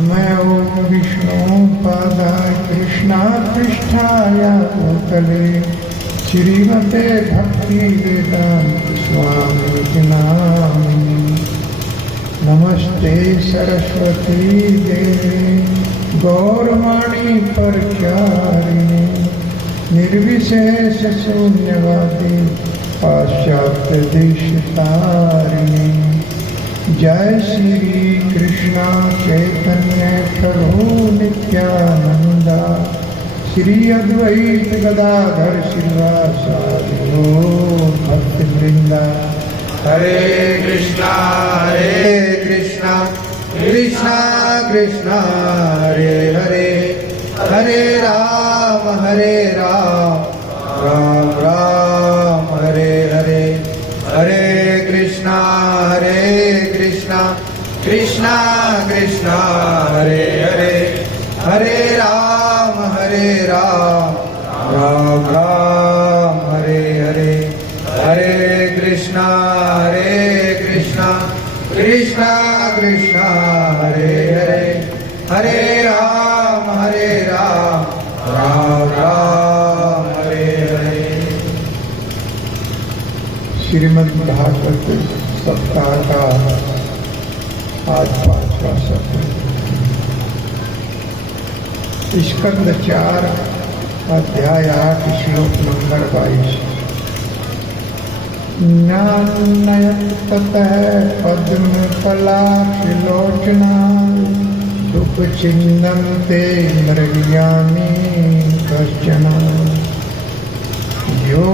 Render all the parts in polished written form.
नमो विष्णु पादाय कृष्णा पृष्ठाय भूतले श्रीमते भक्ति वेदांत स्वामी नामिने। नमस्ते सरस्वती देवी गौरवाणी प्रचारिणे निर्विशेष शून्यवादी पाश्चात्य देशतारिणे। जय श्री कृष्णा चैतन्य प्रभु नित्यानंद श्री अद्वैत गदाधर श्रीवासादि भक्त वृंदा। हरे कृष्णा कृष्णा कृष्णा हरे हरे, हरे राम राम राम हरे हरे। हरे कृष्णा कृष्णा कृष्णा हरे हरे, हरे राम राम राम हरे हरे। हरे कृष्णा कृष्णा कृष्णा हरे हरे, हरे राम राम राम हरे हरे। श्रीमद् भागवत सप्ताह का आज 5वां सत्र, स्कंद 4 अध्याय 8 श्लोक नंबर 22। नान्यततः पद्म कलाक्षलोचना दुख चिन्नन्ते मृगयामि कश्चन। यो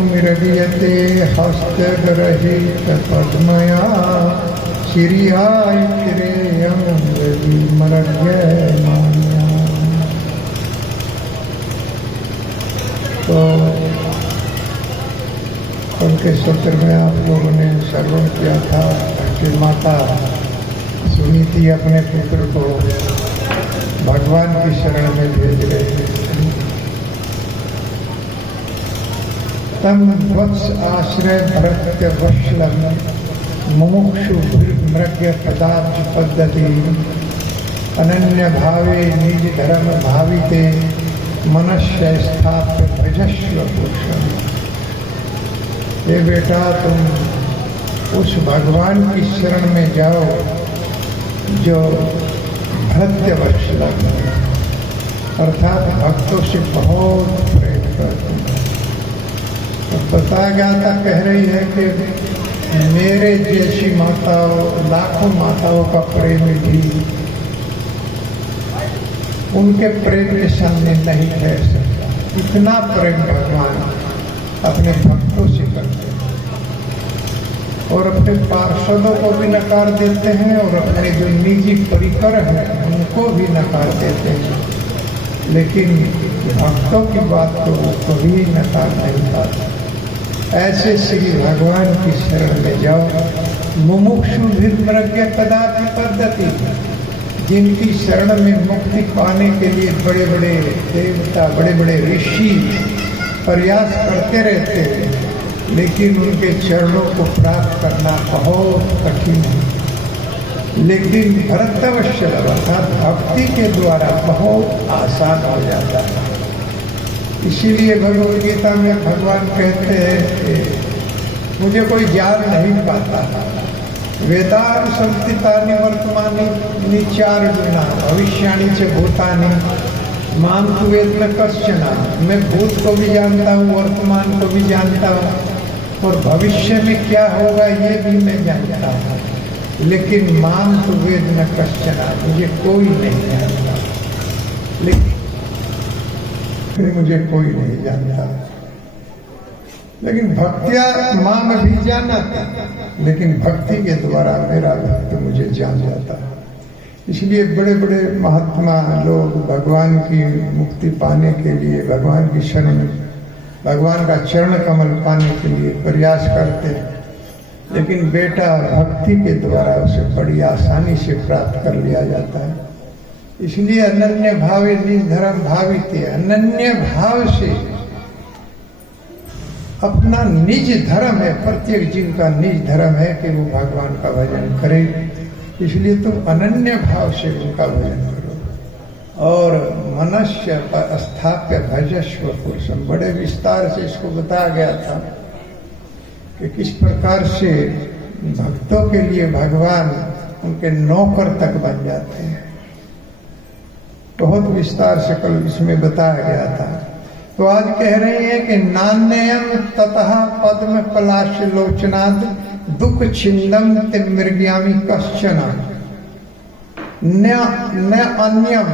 मृगयते हस्तग्रहीत पद्मया श्रियायत्रेयं मृगयमान्या। तो उनके सत्र में आप लोगों ने श्रवण किया था कि माता सुनीति अपने पुत्र को भगवान की शरण में भेज रहे थे। तम वत्स आश्रय भरत्य वत्सलम मुमुक्षु मृग्य पदार्थ पद्धति अनन्य भावे निज धर्म भाविते मनस्य स्थाप्य भजस्व पुरुषम। ये बेटा तुम उस भगवान की शरण में जाओ जो भृत्य वत्सल अर्थात भक्तों से बहुत प्रेम करते हैं। तो बताया गया था, कह रही है कि मेरे जैसी माताओं लाखों माताओं का प्रेम भी उनके प्रेम के सामने नहीं ठहर सकता। इतना प्रेम भगवान अपने भक्तों से करते हैं और अपने पार्षदों को भी नकार देते हैं और अपने जो निजी परिकर हैं उनको भी नकार देते हैं, लेकिन भक्तों की बात को कभी नकार नहीं पाते। ऐसे श्री भगवान की शरण में जाओ। मुमुक्षु मृग्य पदार्थ पद्धति, जिनकी शरण में मुक्ति पाने के लिए बड़े बड़े देवता बड़े बड़े ऋषि प्रयास करते रहते हैं, लेकिन उनके चरणों को प्राप्त करना बहुत कठिन है। लेकिन भरतवत्सल अर्थात भक्ति के द्वारा बहुत आसान हो जाता है। इसीलिए भगवद गीता में भगवान कहते हैं कि मुझे कोई जान नहीं पाता। वेदार संस्थितानि वर्तमानि निचार गुना भविष्याणि च भूतानि माम तु वेद न कश्चन। मैं भूत को भी जानता हूँ, वर्तमान को भी जानता हूँ और भविष्य में क्या होगा ये भी मैं जानता हूँ, लेकिन माम तु वेद न कश्चन, मुझे कोई नहीं जानता। लेकिन मुझे कोई नहीं जानता, लेकिन भक्तिया माम भी जाना था, लेकिन भक्ति के द्वारा मेरा भक्त मुझे जान जाता है। इसलिए बड़े बड़े महात्मा लोग भगवान की मुक्ति पाने के लिए भगवान की शरण भगवान का चरण कमल पाने के लिए प्रयास करते हैं, लेकिन बेटा भक्ति के द्वारा उसे बड़ी आसानी से प्राप्त कर लिया जाता है। इसलिए अनन्य भावे निज धर्म भावित, अनन्य भाव से अपना निज धर्म है, प्रत्येक जीव का निज धर्म है कि वो भगवान का भजन करे इसलिए तुम अनन्य भाव से उनका भजन करो। और मनस्य पर स्थाप्य भजस्व पुरुषम, बड़े विस्तार से इसको बताया गया था कि किस प्रकार से भक्तों के लिए भगवान उनके नौकर तक बन जाते हैं। बहुत विस्तार से कल इसमें बताया गया था। तो आज कह रहे हैं कि नान्यम ततः पद्म पलाश लोचनाद दुख छिंदम ते मृग्यामी कश्चन, न अन्यम,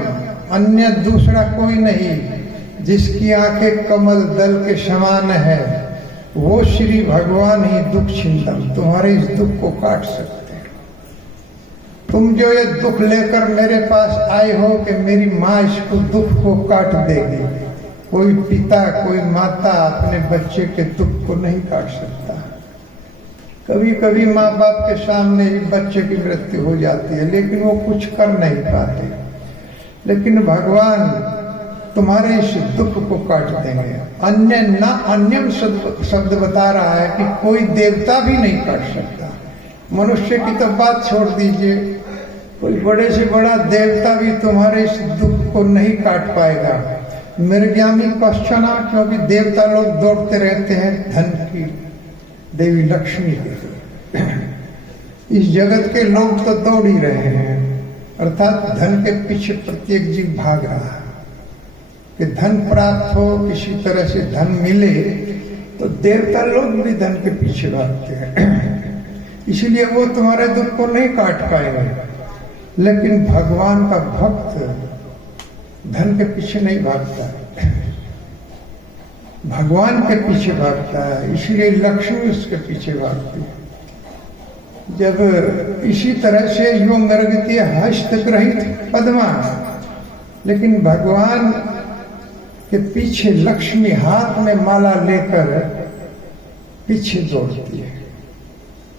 अन्य दूसरा कोई नहीं जिसकी आंखें कमल दल के समान है, वो श्री भगवान ही दुख छिंदम, तुम्हारे इस दुख को काट सकते हैं। तुम जो ये दुख लेकर मेरे पास आए हो कि मेरी माँ इसको दुख को काट देगी, कोई पिता कोई माता अपने बच्चे के दुख को नहीं काट सकता। कभी कभी माँ बाप के सामने ही बच्चे की मृत्यु हो जाती है, लेकिन वो कुछ कर नहीं पाते। लेकिन भगवान तुम्हारे इस दुख को काट देंगे। अन्य ना, अन्यम शब्द बता रहा है कि कोई देवता भी नहीं काट सकता। मनुष्य की तो बात छोड़ दीजिए, कोई बड़े से बड़ा देवता भी तुम्हारे इस दुख को नहीं काट पाएगा। मृग्यामी कश्चना, क्योंकि देवता लोग दौड़ते रहते हैं धन की देवी लक्ष्मी के। इस जगत के लोग तो दौड़ ही रहे हैं, अर्थात धन के पीछे प्रत्येक जीव भाग रहा है कि धन प्राप्त हो, किसी तरह से धन मिले। तो देवता लोग भी धन के पीछे भागते हैं, इसलिए वो तुम्हारे दुख को नहीं काट पाएंगे। लेकिन भगवान का भक्त धन के पीछे नहीं भागता, भगवान के पीछे भागता है, इसलिए लक्ष्मी उसके पीछे भागती है। जब इसी तरह से यो मृगती हस्तग्रहित पद्मा, लेकिन भगवान के पीछे लक्ष्मी हाथ में माला लेकर पीछे दौड़ती है।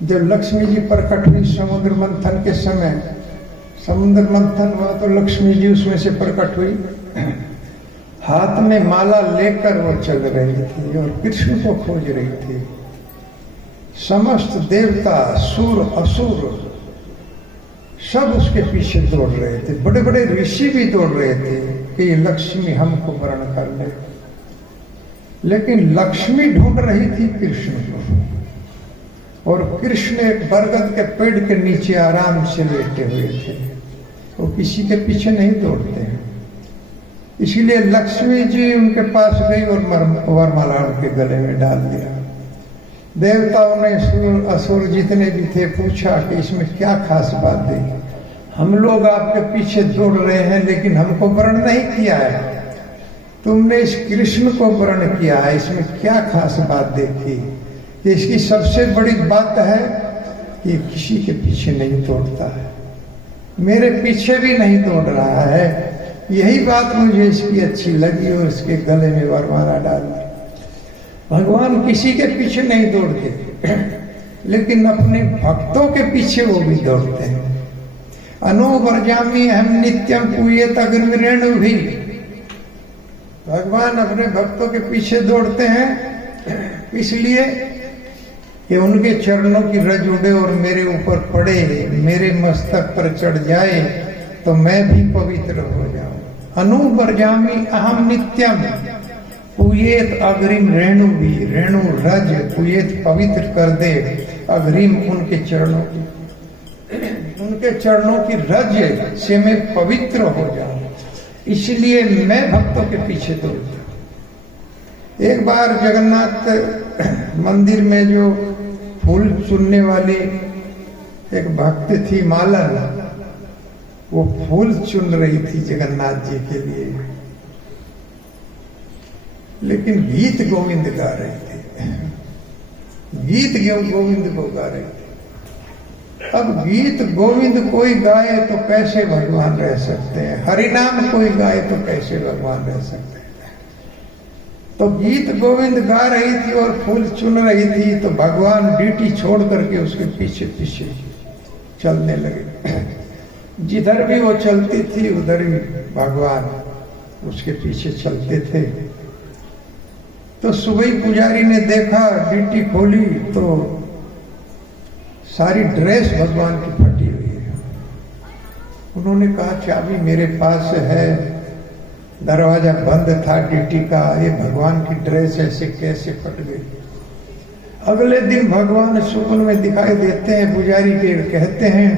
जब लक्ष्मी जी प्रकट हुई समुद्र मंथन के समय, समुद्र मंथन हुआ तो लक्ष्मी जी उसमें से प्रकट हुई, हाथ में माला लेकर वो चल रही थी और कृष्ण को खोज रही थी। समस्त देवता सुर असुर सब उसके पीछे दौड़ रहे थे, बड़े बड़े ऋषि भी दौड़ रहे थे कि लक्ष्मी हमको वर्ण कर ले। लेकिन लक्ष्मी ढूंढ रही थी कृष्ण को, और कृष्ण एक बरगद के पेड़ के नीचे आराम से लेटे हुए थे। वो किसी के पीछे नहीं दौड़ते हैं। इसीलिए लक्ष्मी जी उनके पास गई और वरमाला उनके गले में डाल दिया। देवताओं ने असुर जितने भी थे पूछा कि इसमें क्या खास बात देखी, हम लोग आपके पीछे दौड़ रहे हैं लेकिन हमको वर्ण नहीं किया है, तुमने इस कृष्ण को वर्ण किया है, इसमें क्या खास बात देखी? कि इसकी सबसे बड़ी बात है कि किसी के पीछे नहीं दौड़ता है, मेरे पीछे भी नहीं दौड़ रहा है। यही बात मुझे इसकी अच्छी लगी और इसके गले में वरमाला डाल दी। भगवान किसी के पीछे नहीं दौड़ते, लेकिन अपने भक्तों के पीछे वो भी दौड़ते हैं। अनुवर्जामी हम नित्यम पूयेत अग्रमिरेणु भी, भगवान अपने भक्तों के पीछे दौड़ते हैं इसलिए कि उनके चरणों की रज उड़े और मेरे ऊपर पड़े, मेरे मस्तक पर चढ़ जाए तो मैं भी पवित्र हो जाऊं। अनुवर्जामी अहम नित्यम पूयेत अग्रिम रेणु भी, रेणु रज पूयेत पवित्र कर दे, अग्रिम उनके चरणों की रज से मैं पवित्र हो जाऊं, इसलिए मैं भक्तों के पीछे दौड़ता। एक बार जगन्नाथ मंदिर में जो फूल चुनने वाली एक भक्त थी मालन, वो फूल चुन रही थी जगन्नाथ जी के लिए, लेकिन गीत गोविंद गा रहे थे, गीत गोविंद को गा रहे थे। अब गीत गोविंद कोई गाए तो कैसे भगवान रह सकते हैं, हरिनाम कोई गाए तो कैसे भगवान रह सकते हैं? तो गीत गोविंद गा रही थी और फूल चुन रही थी, तो भगवान ड्यूटी छोड़ करके उसके पीछे पीछे चलने लगे। जिधर भी वो चलती थी उधर ही भगवान उसके पीछे चलते थे। तो सुबह पुजारी ने देखा, ड्यूटी खोली तो सारी ड्रेस भगवान की फटी हुई है। उन्होंने कहा चाबी मेरे पास है, दरवाजा बंद था ड्यूटी का, ये भगवान की ड्रेस ऐसे कैसे फट गई। अगले दिन भगवान स्वप्न में दिखाई देते हैं पुजारी के, कहते हैं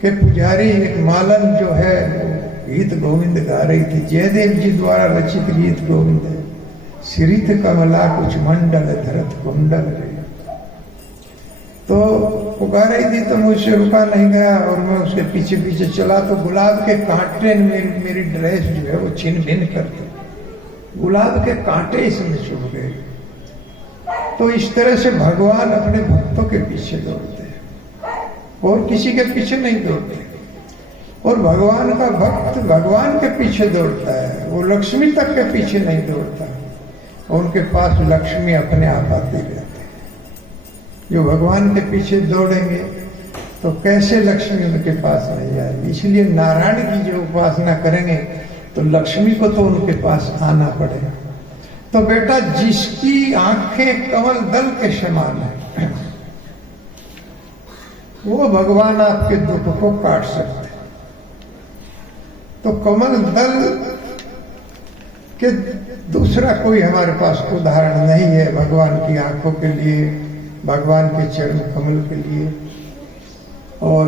कि पुजारी एक मालन जो है गीत गोविंद गा रही थी, जयदेव जी द्वारा रचित गीत गोविंद है, सिरित कमला कुछ मंडल धरत कुंडल रे। तो पुकार रही थी तो मुझसे रुका नहीं गया और मैं उसके पीछे पीछे चला तो गुलाब के कांटे मेरी ड्रेस जो है वो छिन भिन कर दी, गुलाब के कांटे इसमें चुभ गए। तो इस तरह से भगवान अपने भक्तों के पीछे दौड़ते हैं और किसी के पीछे नहीं दौड़ते। और भगवान का भक्त भगवान के पीछे दौड़ता है, वो लक्ष्मी तक के पीछे नहीं दौड़ता, और उनके पास लक्ष्मी अपने आप आती रहती है। जो भगवान के पीछे दौड़ेंगे तो कैसे लक्ष्मी उनके पास नहीं आएगी। इसलिए नारायण की जो उपासना करेंगे तो लक्ष्मी को तो उनके पास आना पड़ेगा। तो बेटा जिसकी आंखें कमल दल के समान है वो भगवान आपके दुख को काट सकते हैं। तो कमल दल के दूसरा कोई हमारे पास उदाहरण नहीं है भगवान की आंखों के लिए, भगवान के चरण कमल के लिए। और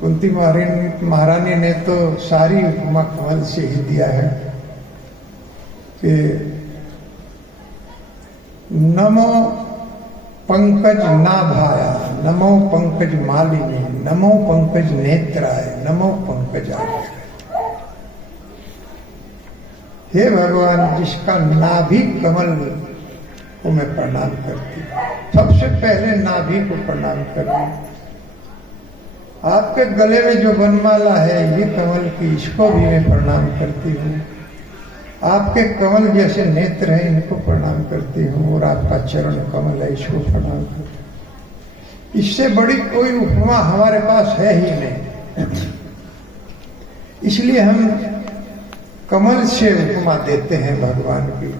कुंती महारानी ने तो सारी उपमा कमल से ही दिया है कि नमो पंकज नाभाया, नमो पंकज मालिनी, नमो पंकज नेत्राय, नमो पंकज आर्य। हे भगवान जिसका नाभि कमल को मैं प्रणाम करती हूँ, सबसे पहले नाभि को प्रणाम करती हूँ। आपके गले में जो वनमाला है ये कमल की, इसको भी मैं प्रणाम करती हूँ। आपके कमल जैसे नेत्र हैं इनको प्रणाम करती हूँ, और आपका चरण कमल है इसको प्रणाम करती हूँ। इससे बड़ी कोई उपमा हमारे पास है ही नहीं, इसलिए हम कमल से उपमा देते हैं भगवान की,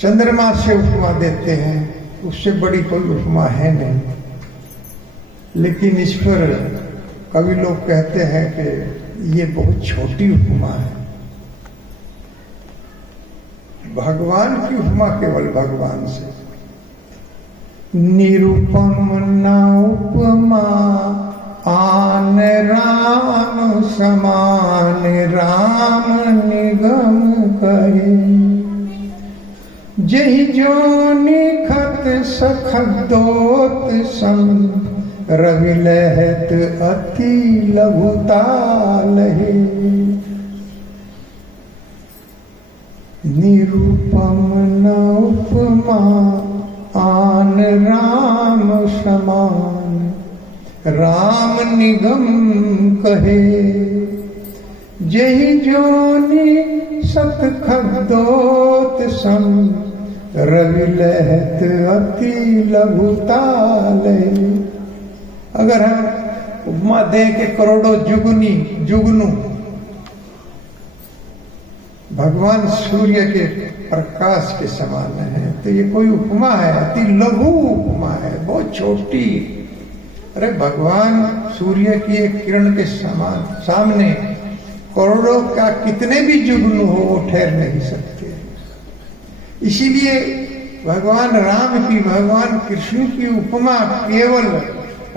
चंद्रमा से उपमा देते हैं, उससे बड़ी कोई उपमा है नहीं। लेकिन इस पर कवि लोग कहते हैं कि ये बहुत छोटी उपमा है। भगवान की उपमा केवल भगवान से। निरुपम न उपमा आन राम समान, राम निगम कहे, जहि जो निखत सखदोत सम, रवि लहत अति लघुता लहे। निरुपम न उपमा आन राम समान, राम निगम कहे, जहि जोनि सत खगदोत सम, रवि लहत अति लघुता लहे। अगर हम उपमा दे के करोड़ों जुगनू भगवान सूर्य के प्रकाश के समान है, तो ये कोई उपमा है, अति लघु उपमा है, बहुत छोटी। अरे भगवान सूर्य की एक किरण के समान सामने करोड़ों का कितने भी जुगनू हो वो ठहर नहीं सकते। इसीलिए भगवान राम की, भगवान कृष्ण की उपमा केवल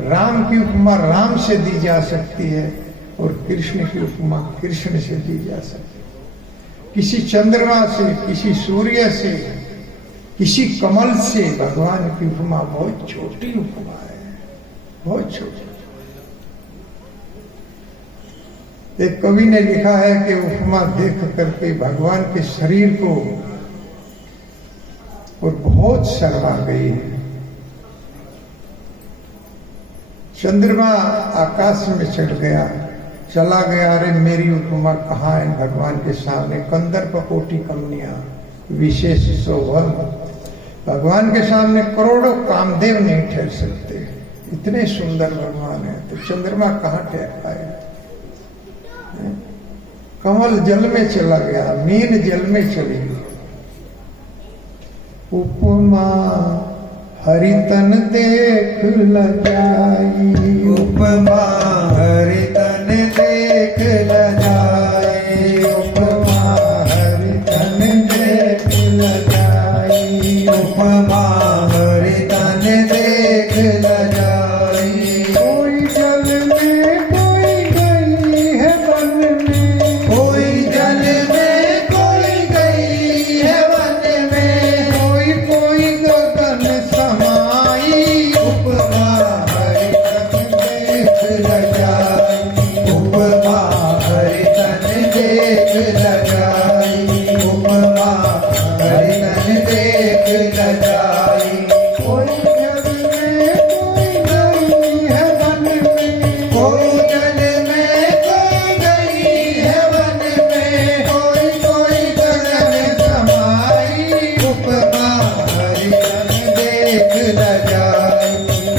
राम की उपमा राम से दी जा सकती है, और कृष्ण की उपमा कृष्ण से दी जा सकती है। किसी चंद्रमा से, किसी सूर्य से, किसी कमल से भगवान की उपमा बहुत छोटी उपमा है, बहुत छोटी। एक कवि ने लिखा है कि उपमा देख करके भगवान के शरीर को और बहुत शर्मा गई। चंद्रमा आकाश में चढ़ गया, चला गया, अरे मेरी उपमा कहाँ है भगवान के सामने। कंदर्प कोटि कमनिया विशेष शोभन, भगवान के सामने करोड़ों कामदेव नहीं ठहर सकते, इतने सुंदर भगवान है। तो चंद्रमा कहाँ ठहर पाएगा। कमल जल में चला गया, मीन जल में चली गई। उपमा हरितन देख लजाई, उपमा हरितन लजाई उपमा हरि तन देख लजाई उपमा हरि तन देख लजाई कोई जल में कोई गई है वन में, कोई जल में कोई गई है वन में कोई गगन समाई। उपमा हरि तन देख लजाई उपमा हरि तन देख लजाई उपमा हरि तन देख लजाई कोई जल में कोई गई है वन में, कोई जल में कोई गई है वन में कोई गगन समाई। उपमा हरि तन देख लजाई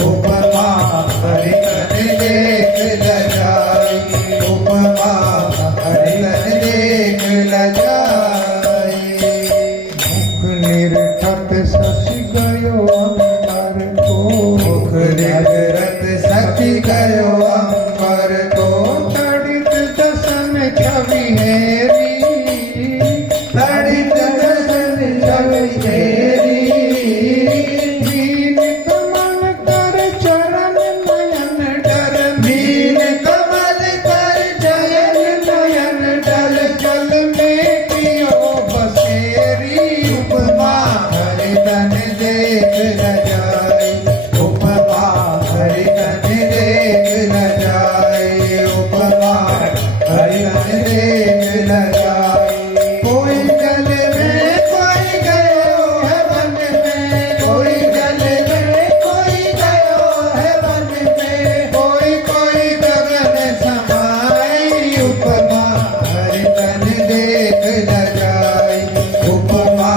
उपमा हरि तन देख लजाई उपमा हरि तन देख लजाई मुख निरखत शशि गयो अंबर को, मुख निरत सखी गयो अंबर को तड़ित दसन छवि हेरी, तड़ित दसन छवि तेरी दीन कमल कर चरण नयन डर, नील कमल कर जयन नयन डल जल में पियो बसेरी। उपमा हरि तन देख लजाई उपमा हरि तन देख लजाई उपमा हरि तन देख लजाई कोई जल में कोई गयो है वन में कोई जल में कोई गयो है वन में कोई गगन समाई। उपमा हरि तन देख लजाई उपमा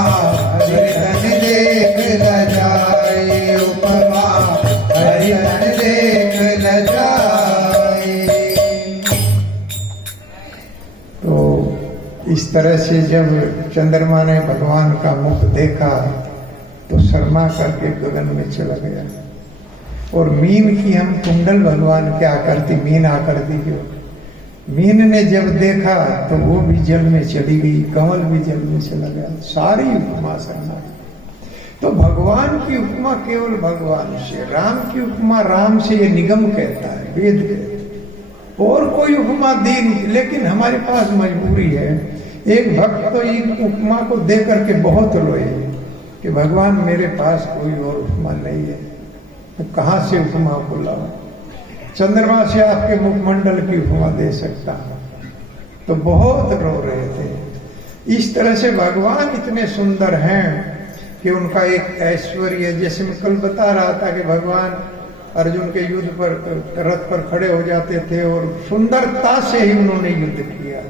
हरि तन देख लजाई उपमा हरि तन देख लजाई तो इस तरह से जब चंद्रमा ने भगवान का मुख देखा तो शर्मा करके गगन में चला गया। और मीन की हम कुंडल भगवान के आकृति मीन आकृति की, मीन ने जब देखा तो वो भी जल में चली गई, कमल भी जल में चला गया। सारी उपमा शर्मा। तो भगवान की उपमा केवल भगवान से, राम की उपमा राम से, ये निगम कहता है, वेद कहता है। और कोई उपमा दी नहीं, लेकिन हमारे पास मजबूरी है। एक भक्त तो इन उपमा को दे करके बहुत रोए कि भगवान मेरे पास कोई और उपमा नहीं है, तो कहाँ से उपमा को लाऊं? चंद्रमा से आपके मुखमंडल की उपमा दे सकता हूं। तो बहुत रो रहे थे। इस तरह से भगवान इतने सुंदर हैं कि उनका एक ऐश्वर्य, जैसे मैं कल बता रहा था कि भगवान अर्जुन के युद्ध पर रथ पर खड़े हो जाते थे और सुंदरता से ही उन्होंने युद्ध किया।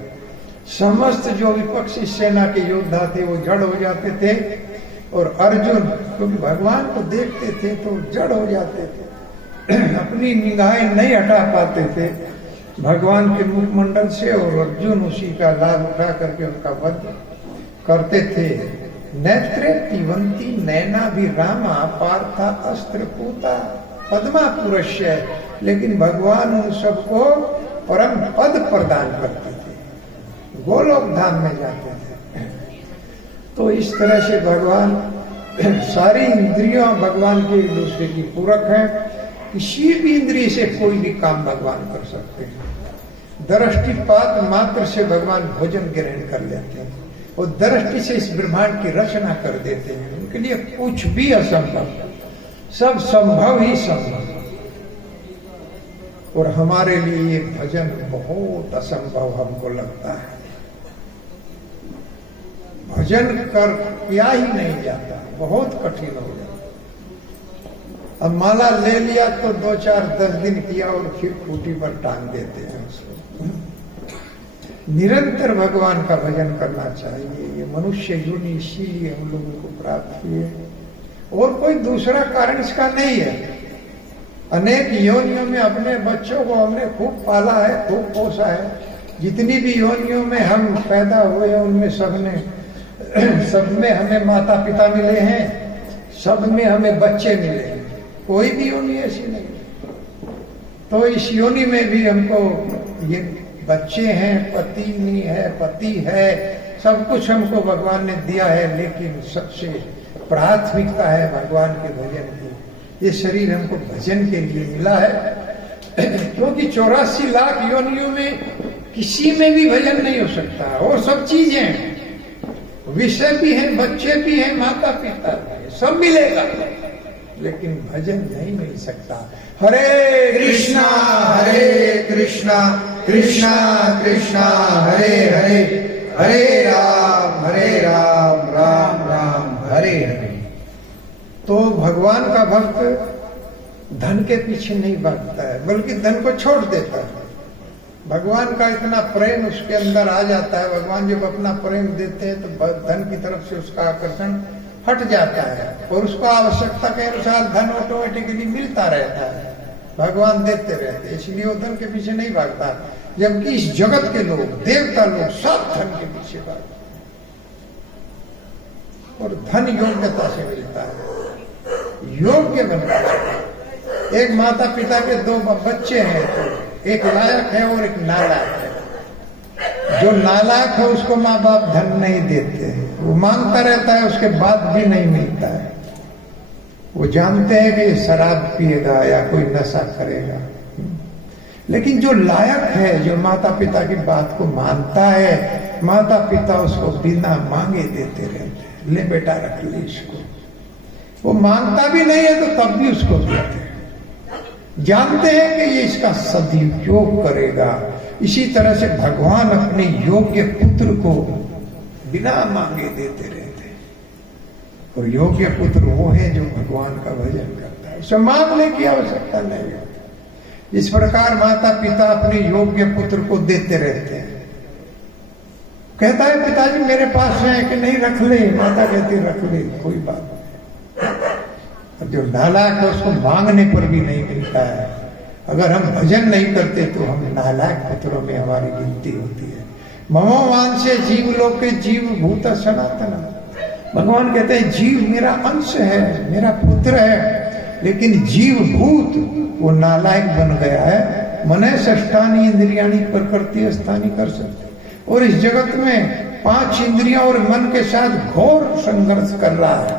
समस्त जो विपक्षी सेना के योद्धा थे वो जड़ हो जाते थे, और अर्जुन क्योंकि भगवान को देखते थे तो जड़ हो जाते थे, अपनी निगाहें नहीं हटा पाते थे भगवान के मुखमंडल से, और अर्जुन उसी का लाभ उठा करके उनका वध करते थे। नेत्रे पिबंती नैना भी रामा पार्था अस्त्र पूता पद्मा पुरुष्य, लेकिन भगवान उन सबको परम पद प्रदान करते थे, गोलोक धाम में जाते थे। तो इस तरह से भगवान, सारी इंद्रियों भगवान के एक दूसरे की पूरक है। किसी भी इंद्रिय से कोई भी काम भगवान कर सकते हैं। दृष्टिपात मात्र से भगवान भोजन ग्रहण कर लेते हैं, और दृष्टि से इस ब्रह्मांड की रचना कर देते हैं। उनके लिए कुछ भी असंभव, सब संभव ही संभव। और हमारे लिए ये भजन बहुत असंभव हमको लगता है। भजन कर किया ही नहीं जाता, बहुत कठिन हो जाता। अब माला ले लिया तो 2-4-10 दिन किया और फिर खूंटी पर टांग देते हैं उसको। निरंतर भगवान का भजन करना चाहिए। ये मनुष्य योनि इसीलिए हम लोगों को प्राप्त हुई है, और कोई दूसरा कारण इसका नहीं है। अनेक योनियों में अपने बच्चों को हमने खूब पाला है, खूब पोसा है। जितनी भी योनियों में हम पैदा हुए हैं उनमें सब में हमें माता पिता मिले हैं, सब में हमें बच्चे मिले हैं, कोई भी योनि ऐसी नहीं। तो इस योनि में भी हमको ये बच्चे हैं, पत्नी है, पति है, सब कुछ हमको भगवान ने दिया है, लेकिन सबसे प्राथमिकता है भगवान के भजन की। ये शरीर हमको भजन के लिए मिला है, क्योंकि 84 लाख योनियों में किसी में भी भजन नहीं हो सकता। और सब चीजें हैं, विषय भी हैं, बच्चे भी हैं, माता पिता भी हैं, सब मिलेगा, लेकिन भजन नहीं मिल सकता। हरे कृष्णा हरे कृष्णा कृष्णा कृष्णा हरे हरे, हरे राम राम राम हरे हरे। तो भगवान का भक्त धन के पीछे नहीं भागता है, बल्कि धन को छोड़ देता है। भगवान का इतना प्रेम उसके अंदर आ जाता है, भगवान जब अपना प्रेम देते हैं तो धन की तरफ से उसका आकर्षण हट जाता है और उसको आवश्यकता के अनुसार धन ऑटोमेटिकली मिलता रहता है, भगवान देते रहते, इसलिए वो धन के पीछे नहीं भागता। जबकि इस जगत के लोग, देवता लोग, सब धन के पीछे भागते और धन योग्यता से मिलता है, योग्य बनता है। एक माता पिता के 2 बच्चे हैं, तो एक लायक है और एक नालायक है। जो नालायक है उसको माँ बाप धन नहीं देते, वो मांगता रहता है, उसके बाद भी नहीं मिलता है। वो जानते हैं कि ये शराब पिएगा या कोई नशा करेगा, लेकिन जो लायक है, जो माता पिता की बात को मानता है, माता पिता उसको बिना मांगे देते रहते हैं। ले बेटा रख ले इसको, वो मांगता भी नहीं है तो तब भी उसको देते हैं, जानते हैं कि ये इसका सदुपयोग करेगा। इसी तरह से भगवान अपने योग्य पुत्र को बिना मांगे देते रहते हैं, और योग्य पुत्र वो है जो भगवान का भजन करता है, उसे मांगने की आवश्यकता नहीं होती। इस प्रकार माता पिता अपने योग्य पुत्र को देते रहते हैं। कहता है पिताजी मेरे पास है कि नहीं, रख ले, माता कहती रख ले, कोई बात नहीं। और जो नालायक है उसको मांगने पर भी नहीं मिलता है। अगर हम भजन नहीं करते तो हम नालायक पुत्रों में हमारी गिनती होती है। ममो वांसे जीव लोके जीव भूत सनातन। भगवान कहते हैं जीव मेरा अंश है, मेरा पुत्र है, लेकिन जीव भूत वो नालायक बन गया है। मने षष्ठानी इंद्रियाणी प्रकृति स्थानी कर सकते, और इस जगत में 5 इंद्रियों और मन के साथ घोर संघर्ष कर रहा है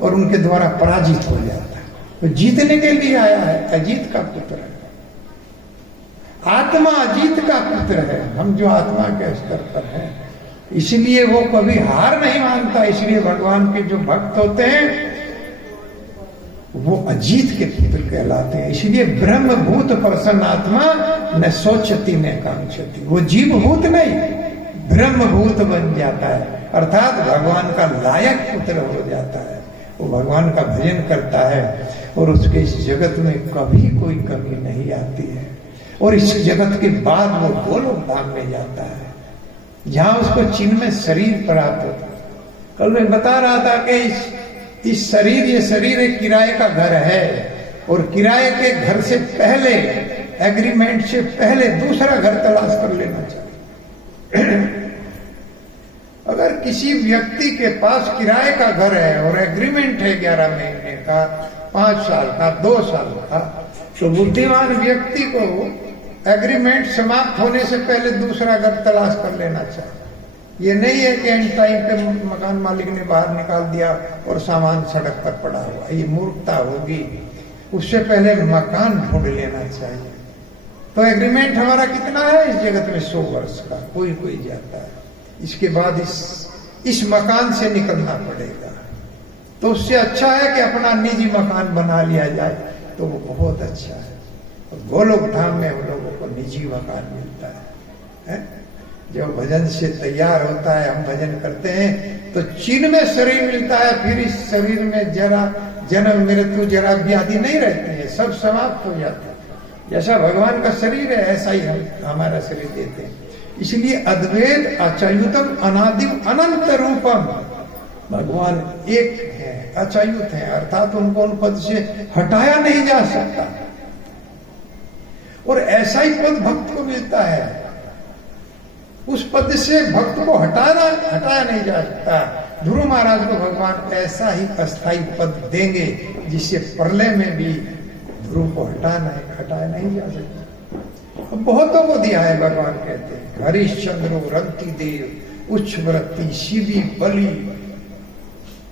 और उनके द्वारा पराजित हो जाता है। तो जीतने के लिए आया है, अजीत का पुत्र है। आत्मा अजीत का पुत्र है, हम जो आत्मा के स्तर पर हैं, इसलिए वो कभी हार नहीं मानता। इसलिए भगवान के जो भक्त होते हैं वो अजीत के पुत्र कहलाते हैं। इसलिए ब्रह्मभूत प्रसन्न आत्मा न सोचती न कांक्षती, वो जीवभूत नहीं ब्रह्मभूत बन जाता है, अर्थात भगवान का लायक पुत्र हो जाता है। वो भगवान का भजन करता है और उसके इस जगत में कभी कोई कमी नहीं आती है। और इस जगत के बाद वो गोलोक धाम में जाता है, जहां उसको चिन्मय शरीर प्राप्त होता है। कल मैं बता रहा था कि इस शरीर, ये शरीर एक किराए का घर है, और किराए के घर से पहले, एग्रीमेंट से पहले दूसरा घर तलाश कर लेना चाहिए। अगर किसी व्यक्ति के पास किराए का घर है और एग्रीमेंट है 11 महीने का, 5 साल का, 2 साल का, तो बुद्धिमान व्यक्ति को एग्रीमेंट समाप्त होने से पहले दूसरा घर तलाश कर लेना चाहिए। ये नहीं है कि एंड टाइम पे मकान मालिक ने बाहर निकाल दिया और सामान सड़क पर पड़ा हुआ, ये मूर्खता होगी। उससे पहले मकान ढूंढ लेना चाहिए। तो एग्रीमेंट हमारा कितना है इस जगत में? 100 वर्ष का, कोई कोई जाता है। इसके बाद इस मकान से निकलना पड़ेगा। तो उससे अच्छा है कि अपना निजी मकान बना लिया जाए, तो वो बहुत अच्छा है। और गोलोक धाम में हम लोगों को निजी मकान मिलता है। जो भजन से तैयार होता है, हम भजन करते हैं तो चिन्ह में शरीर मिलता है। फिर इस शरीर में जरा जन्म मृत्यु जरा व्याधि नहीं रहती है, सब समाप्त हो जाता है। जैसा भगवान का शरीर है ऐसा ही हम हमारा शरीर देते हैं। इसलिए अद्वैत अच्युतम अनादिम अनंत रूपम, भगवान एक है, अच्युत है, अर्थात उनको उन पद से हटाया नहीं जा सकता। और ऐसा ही पद भक्त को मिलता है, उस पद से भक्त को हटाया नहीं जा सकता। ध्रुव महाराज को भगवान ऐसा ही अस्थाई पद देंगे जिससे प्रलय में भी ध्रुव को हटाया नहीं जा सकता। बहुतों को दिया है। भगवान कहते हैं हरिश्चंद्रो रंती देव उच्छ्वरती शिवी बलि,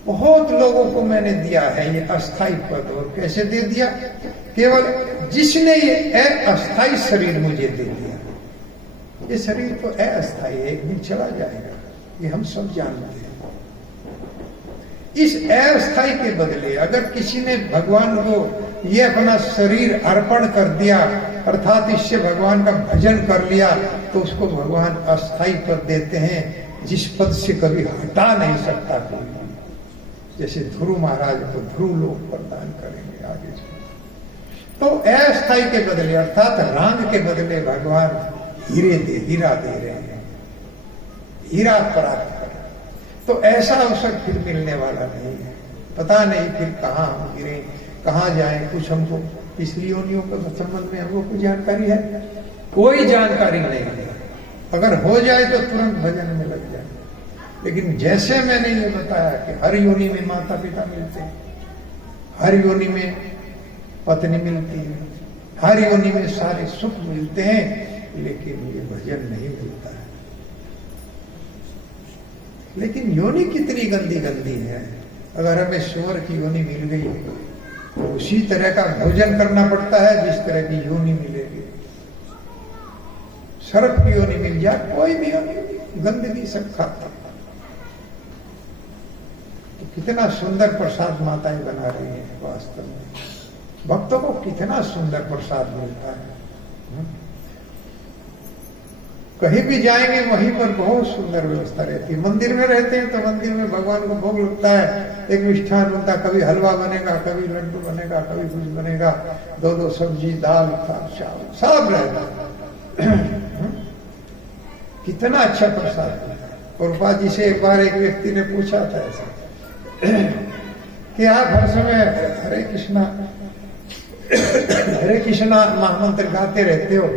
बहुत लोगों को मैंने दिया है ये अस्थाई पद। और कैसे दे दिया? केवल जिसने ये अस्थाई शरीर मुझे दे दिया। ये शरीर तो अस्थाई है, एक दिन चला जाएगा, ये हम सब जानते हैं। इस अस्थाई के बदले अगर किसी ने भगवान को ये अपना शरीर अर्पण कर दिया, अर्थात इससे भगवान का भजन कर लिया, तो उसको भगवान अस्थाई पद देते हैं, जिस पद से कभी हटा नहीं सकता कोई। जैसे ध्रुव महाराज को ध्रुव लोक प्रदान करेंगे आगे से। तो अस्थाई के बदले अर्थात रांग के बदले भगवान हीरा दे रहे हैं, हीरा प्राप्त कर। तो ऐसा अवसर फिर मिलने वाला नहीं है। पता नहीं फिर कहाँ हम गिरे, कहाँ जाए, कुछ हमको पिछली योनियों के संबंध में हमको कुछ जानकारी है? कोई जानकारी नहीं है। अगर हो जाए तो तुरंत भजन में लग जाए। लेकिन जैसे मैंने ये बताया कि हर योनि में माता पिता मिलते हैं, हर योनि में पत्नी मिलती है, हर योनि में सारे सुख मिलते हैं, लेकिन ये भजन नहीं मिलता है। लेकिन योनि कितनी गंदी गंदी है। अगर हमें सुअर की योनि मिल गई तो उसी तरह का भोजन करना पड़ता है जिस तरह की योनि मिलेगी। सर्प की योनि मिल जाए, कोई भी योनि गंदगी सब खाता। तो कितना सुंदर प्रसाद माताएं बना रही है। वास्तव में भक्तों को कितना सुंदर प्रसाद मिलता है। कहीं भी जाएंगे वहीं पर बहुत सुंदर व्यवस्था रहती है। मंदिर में रहते हैं तो मंदिर में भगवान को भोग लगता है, एक मिष्ठान बनता, कभी हलवा बनेगा, कभी लड्डू बनेगा, कभी कुछ बनेगा, दो सब्जी, दाल, चावल सब रहता। कितना अच्छा प्रसाद है। प्रभुपाद जी से एक बार एक व्यक्ति ने पूछा था ऐसा कि आप हर समय हरे कृष्णा महामंत्र गाते रहते हो,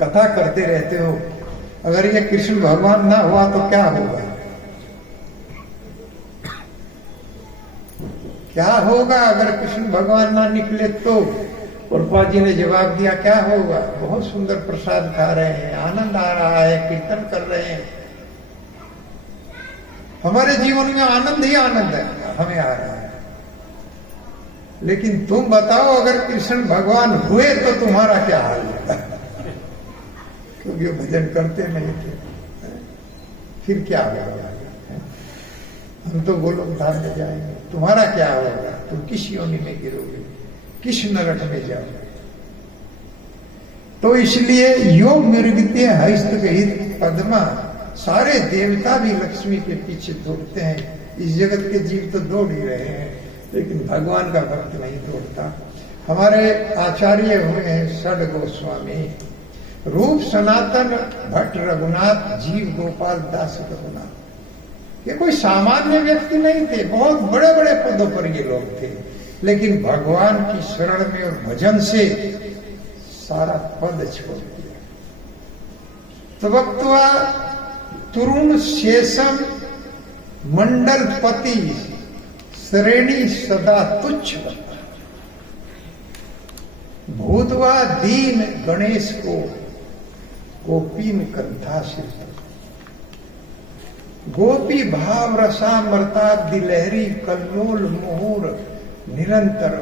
कथा करते रहते हो, अगर ये कृष्ण भगवान ना हुआ तो क्या होगा? क्या होगा अगर कृष्ण भगवान ना निकले तो? प्रभुपाद जी ने जवाब दिया, क्या होगा? बहुत सुंदर प्रसाद खा रहे हैं, आनंद आ रहा है, कीर्तन कर रहे हैं, हमारे जीवन में आनंद ही आनंद है, हमें आ रहा है। लेकिन तुम बताओ अगर कृष्ण भगवान हुए तो तुम्हारा क्या हाल होगा? क्योंकि वो भजन करते नहीं थे, फिर क्या होगा? हम तो गोलोक धाम में जाएंगे, तुम्हारा क्या होगा? तुम किस योनि में गिरोगे, किस नरक में जाओगे? तो इसलिए योग मृगते हस्तगहित पद्मा, सारे देवता भी लक्ष्मी के पीछे दौड़ते हैं। इस जगत के जीव तो दौड़ ही रहे हैं, लेकिन भगवान का भक्त नहीं दौड़ता। हमारे आचार्य हुए हैं षड गोस्वामी, रूप सनातन भट्ट रघुनाथ, जीव गोपाल दास रघुनाथ। ये कोई सामान्य व्यक्ति नहीं थे, बहुत बड़े बड़े पदों पर ये लोग थे, लेकिन भगवान की शरण में और भजन से सारा पद छोड़ दिया। तवक्त्वा तुरुण शेषम मंडल पति श्रेणी सदा तुच्छ, भूतवा दीन गणेश को गोपीन कंथा से, गोपी भाव रसामृता दिलहरी कल्लोल मुहूर निरंतर,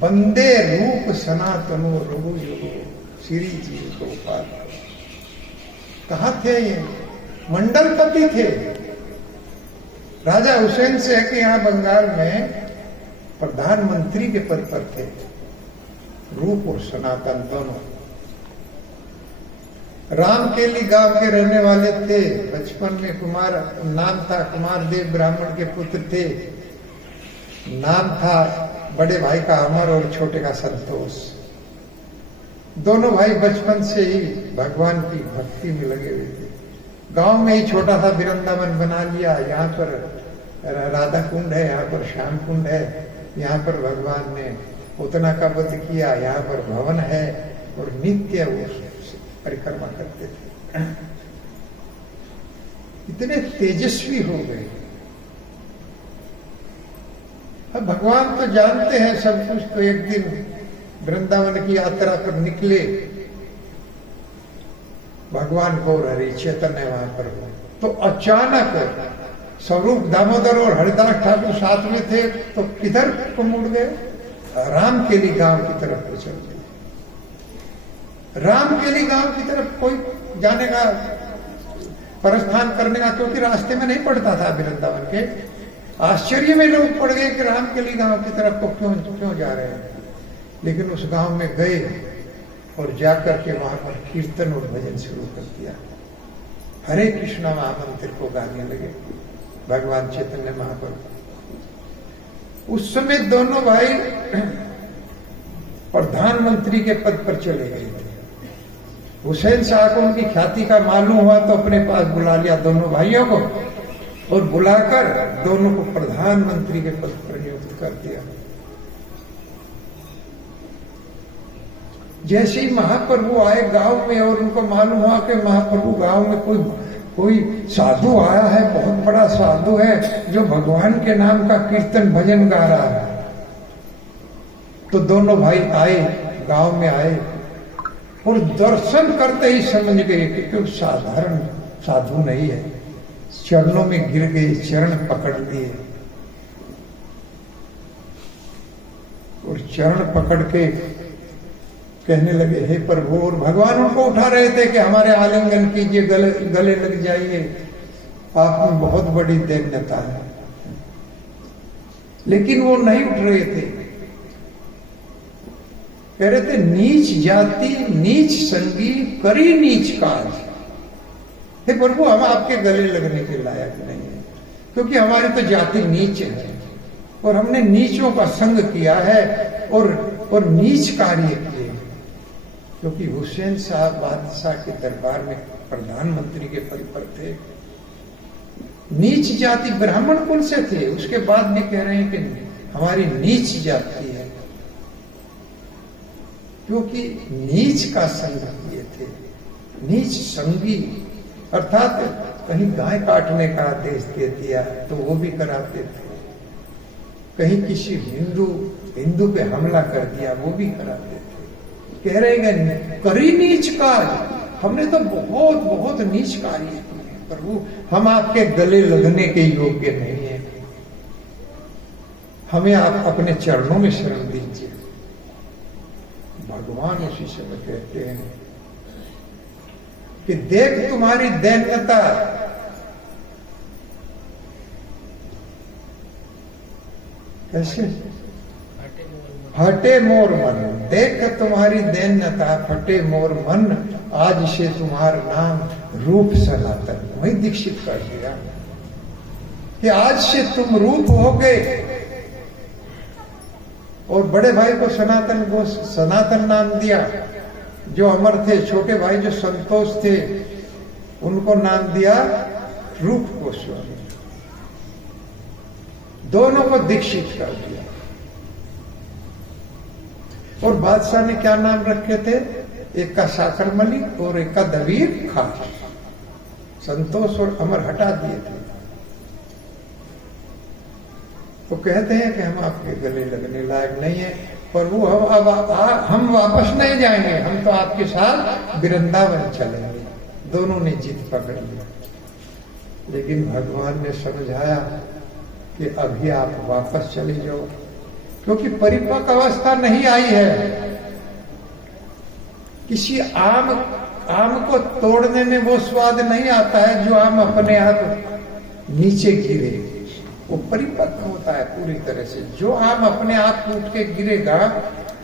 बंदे रूप सनातनो रघु युगो श्री जी गोपाल। कहाँ थे ये? मंडलपति थे। राजा हुसैन से है कि यहाँ बंगाल में प्रधानमंत्री के पद पर थे, रूप और सनातन दोनों। रामकेली गांव के रहने वाले थे। बचपन में कुमार नाम था, कुमार देव ब्राह्मण के पुत्र थे। नाम था बड़े भाई का अमर और छोटे का संतोष। दोनों भाई बचपन से ही भगवान की भक्ति में लगे हुए थे। गांव में ही छोटा सा वृंदावन बना लिया। यहाँ पर राधा कुंड है, यहाँ पर श्याम कुंड है, यहाँ पर भगवान ने उतना का वध किया, यहाँ पर भवन है और नित्य वो परिक्रमा करते थे। इतने तेजस्वी हो गए। अब भगवान तो जानते हैं सब कुछ, तो एक दिन वृंदावन की यात्रा पर निकले भगवान गौर हरि चैतन्य वहां पर हुए। तो अचानक स्वरूप दामोदर और हरिदास ठाकुर साथ में थे, तो किधर को मुड़ गए? रामकेली गांव की तरफ को चल गए। रामकेली गांव की तरफ कोई जाने का, प्रस्थान करने का, क्योंकि रास्ते में नहीं पड़ता था वृंदावन के। आश्चर्य में लोग पड़ गए कि रामकेली गांव की तरफ को क्यों जा रहे हैं। लेकिन उस गांव में गए और जाकर के वहां पर कीर्तन और भजन शुरू कर दिया। हरे कृष्णा महामंत्र को गाने लगे भगवान चैतन्य महाप्रभु। उस समय दोनों भाई प्रधानमंत्री के पद पर चले गए थे। हुसैन शाह को उनकी ख्याति का मालूम हुआ तो अपने पास बुला लिया दोनों भाइयों को, और बुलाकर दोनों को प्रधानमंत्री के पद पर नियुक्त कर दिया। जैसे ही महाप्रभु आए गांव में और उनको मालूम हुआ कि महाप्रभु गांव में कोई साधु आया है, बहुत बड़ा साधु है जो भगवान के नाम का कीर्तन भजन गा रहा है, तो दोनों भाई आए, गांव में आए और दर्शन करते ही समझ गए कि कोई साधारण साधु नहीं है। चरणों में गिर गए, चरण पकड़ लिए और चरण पकड़ के कहने लगे, हे प्रभु। और भगवान उनको उठा रहे थे कि हमारे आलिंगन कीजिए, गले लग जाइए, आप में बहुत बड़ी दैन्यता है। लेकिन वो नहीं उठ रहे थे, कह रहे थे, नीच जाति नीच संगी करी नीच काज। हे प्रभु, हम आपके गले लगने के लायक नहीं है, क्योंकि हमारी तो जाति नीच है और हमने नीचों का संग किया है और नीच कार्य किए। क्योंकि हुसैन साहब बादशाह के दरबार में प्रधानमंत्री के पद पर थे, नीच जाति ब्राह्मण कुल से थे, उसके बाद भी कह रहे हैं कि हमारी नीच जाति है, क्योंकि नीच का संग किए थे। नीच संगी अर्थात कहीं गाय काटने का आदेश दे दिया तो वो भी कराते थे, कहीं किसी हिंदू पे हमला कर दिया वो भी कराते थे। कह रहे हैं करी नीच कार्य, हमने तो बहुत बहुत नीच कार्य किए प्रभु, हम आपके गले लगने के योग्य नहीं है, हमें आप अपने चरणों में शरण दीजिए। भगवान उसी समय कहते हैं कि देख तुम्हारी दैन्यता, कैसे हटे मोर मन, देख तुम्हारी दैन्यता फटे मोर मन, आज से तुम्हारा नाम रूप सनातन। वही दीक्षित कर दिया कि आज से तुम रूप हो गए। और बड़े भाई को सनातन नाम दिया, जो अमर थे। छोटे भाई जो संतोष थे उनको नाम दिया रूप गोस्वामी। दोनों को दीक्षित कर दिया। और बादशाह ने क्या नाम रखे थे? एक का साकर मलिक और एक का दबीर खान। संतोष और अमर हटा दिए थे। तो कहते हैं कि हम आपके गले लगने लायक नहीं है प्रभु, हम वापस नहीं जाएंगे, हम तो आपके साथ वृंदावन चलेंगे। दोनों ने जिद पकड़ लिया, लेकिन भगवान ने समझाया कि अभी आप वापस चले जाओ, क्योंकि परिपक्व अवस्था नहीं आई है। किसी आम को तोड़ने में वो स्वाद नहीं आता है जो आम अपने आप नीचे गिरे, वो परिपक्व होता है पूरी तरह से। जो आम अपने आप टूट के गिरेगा,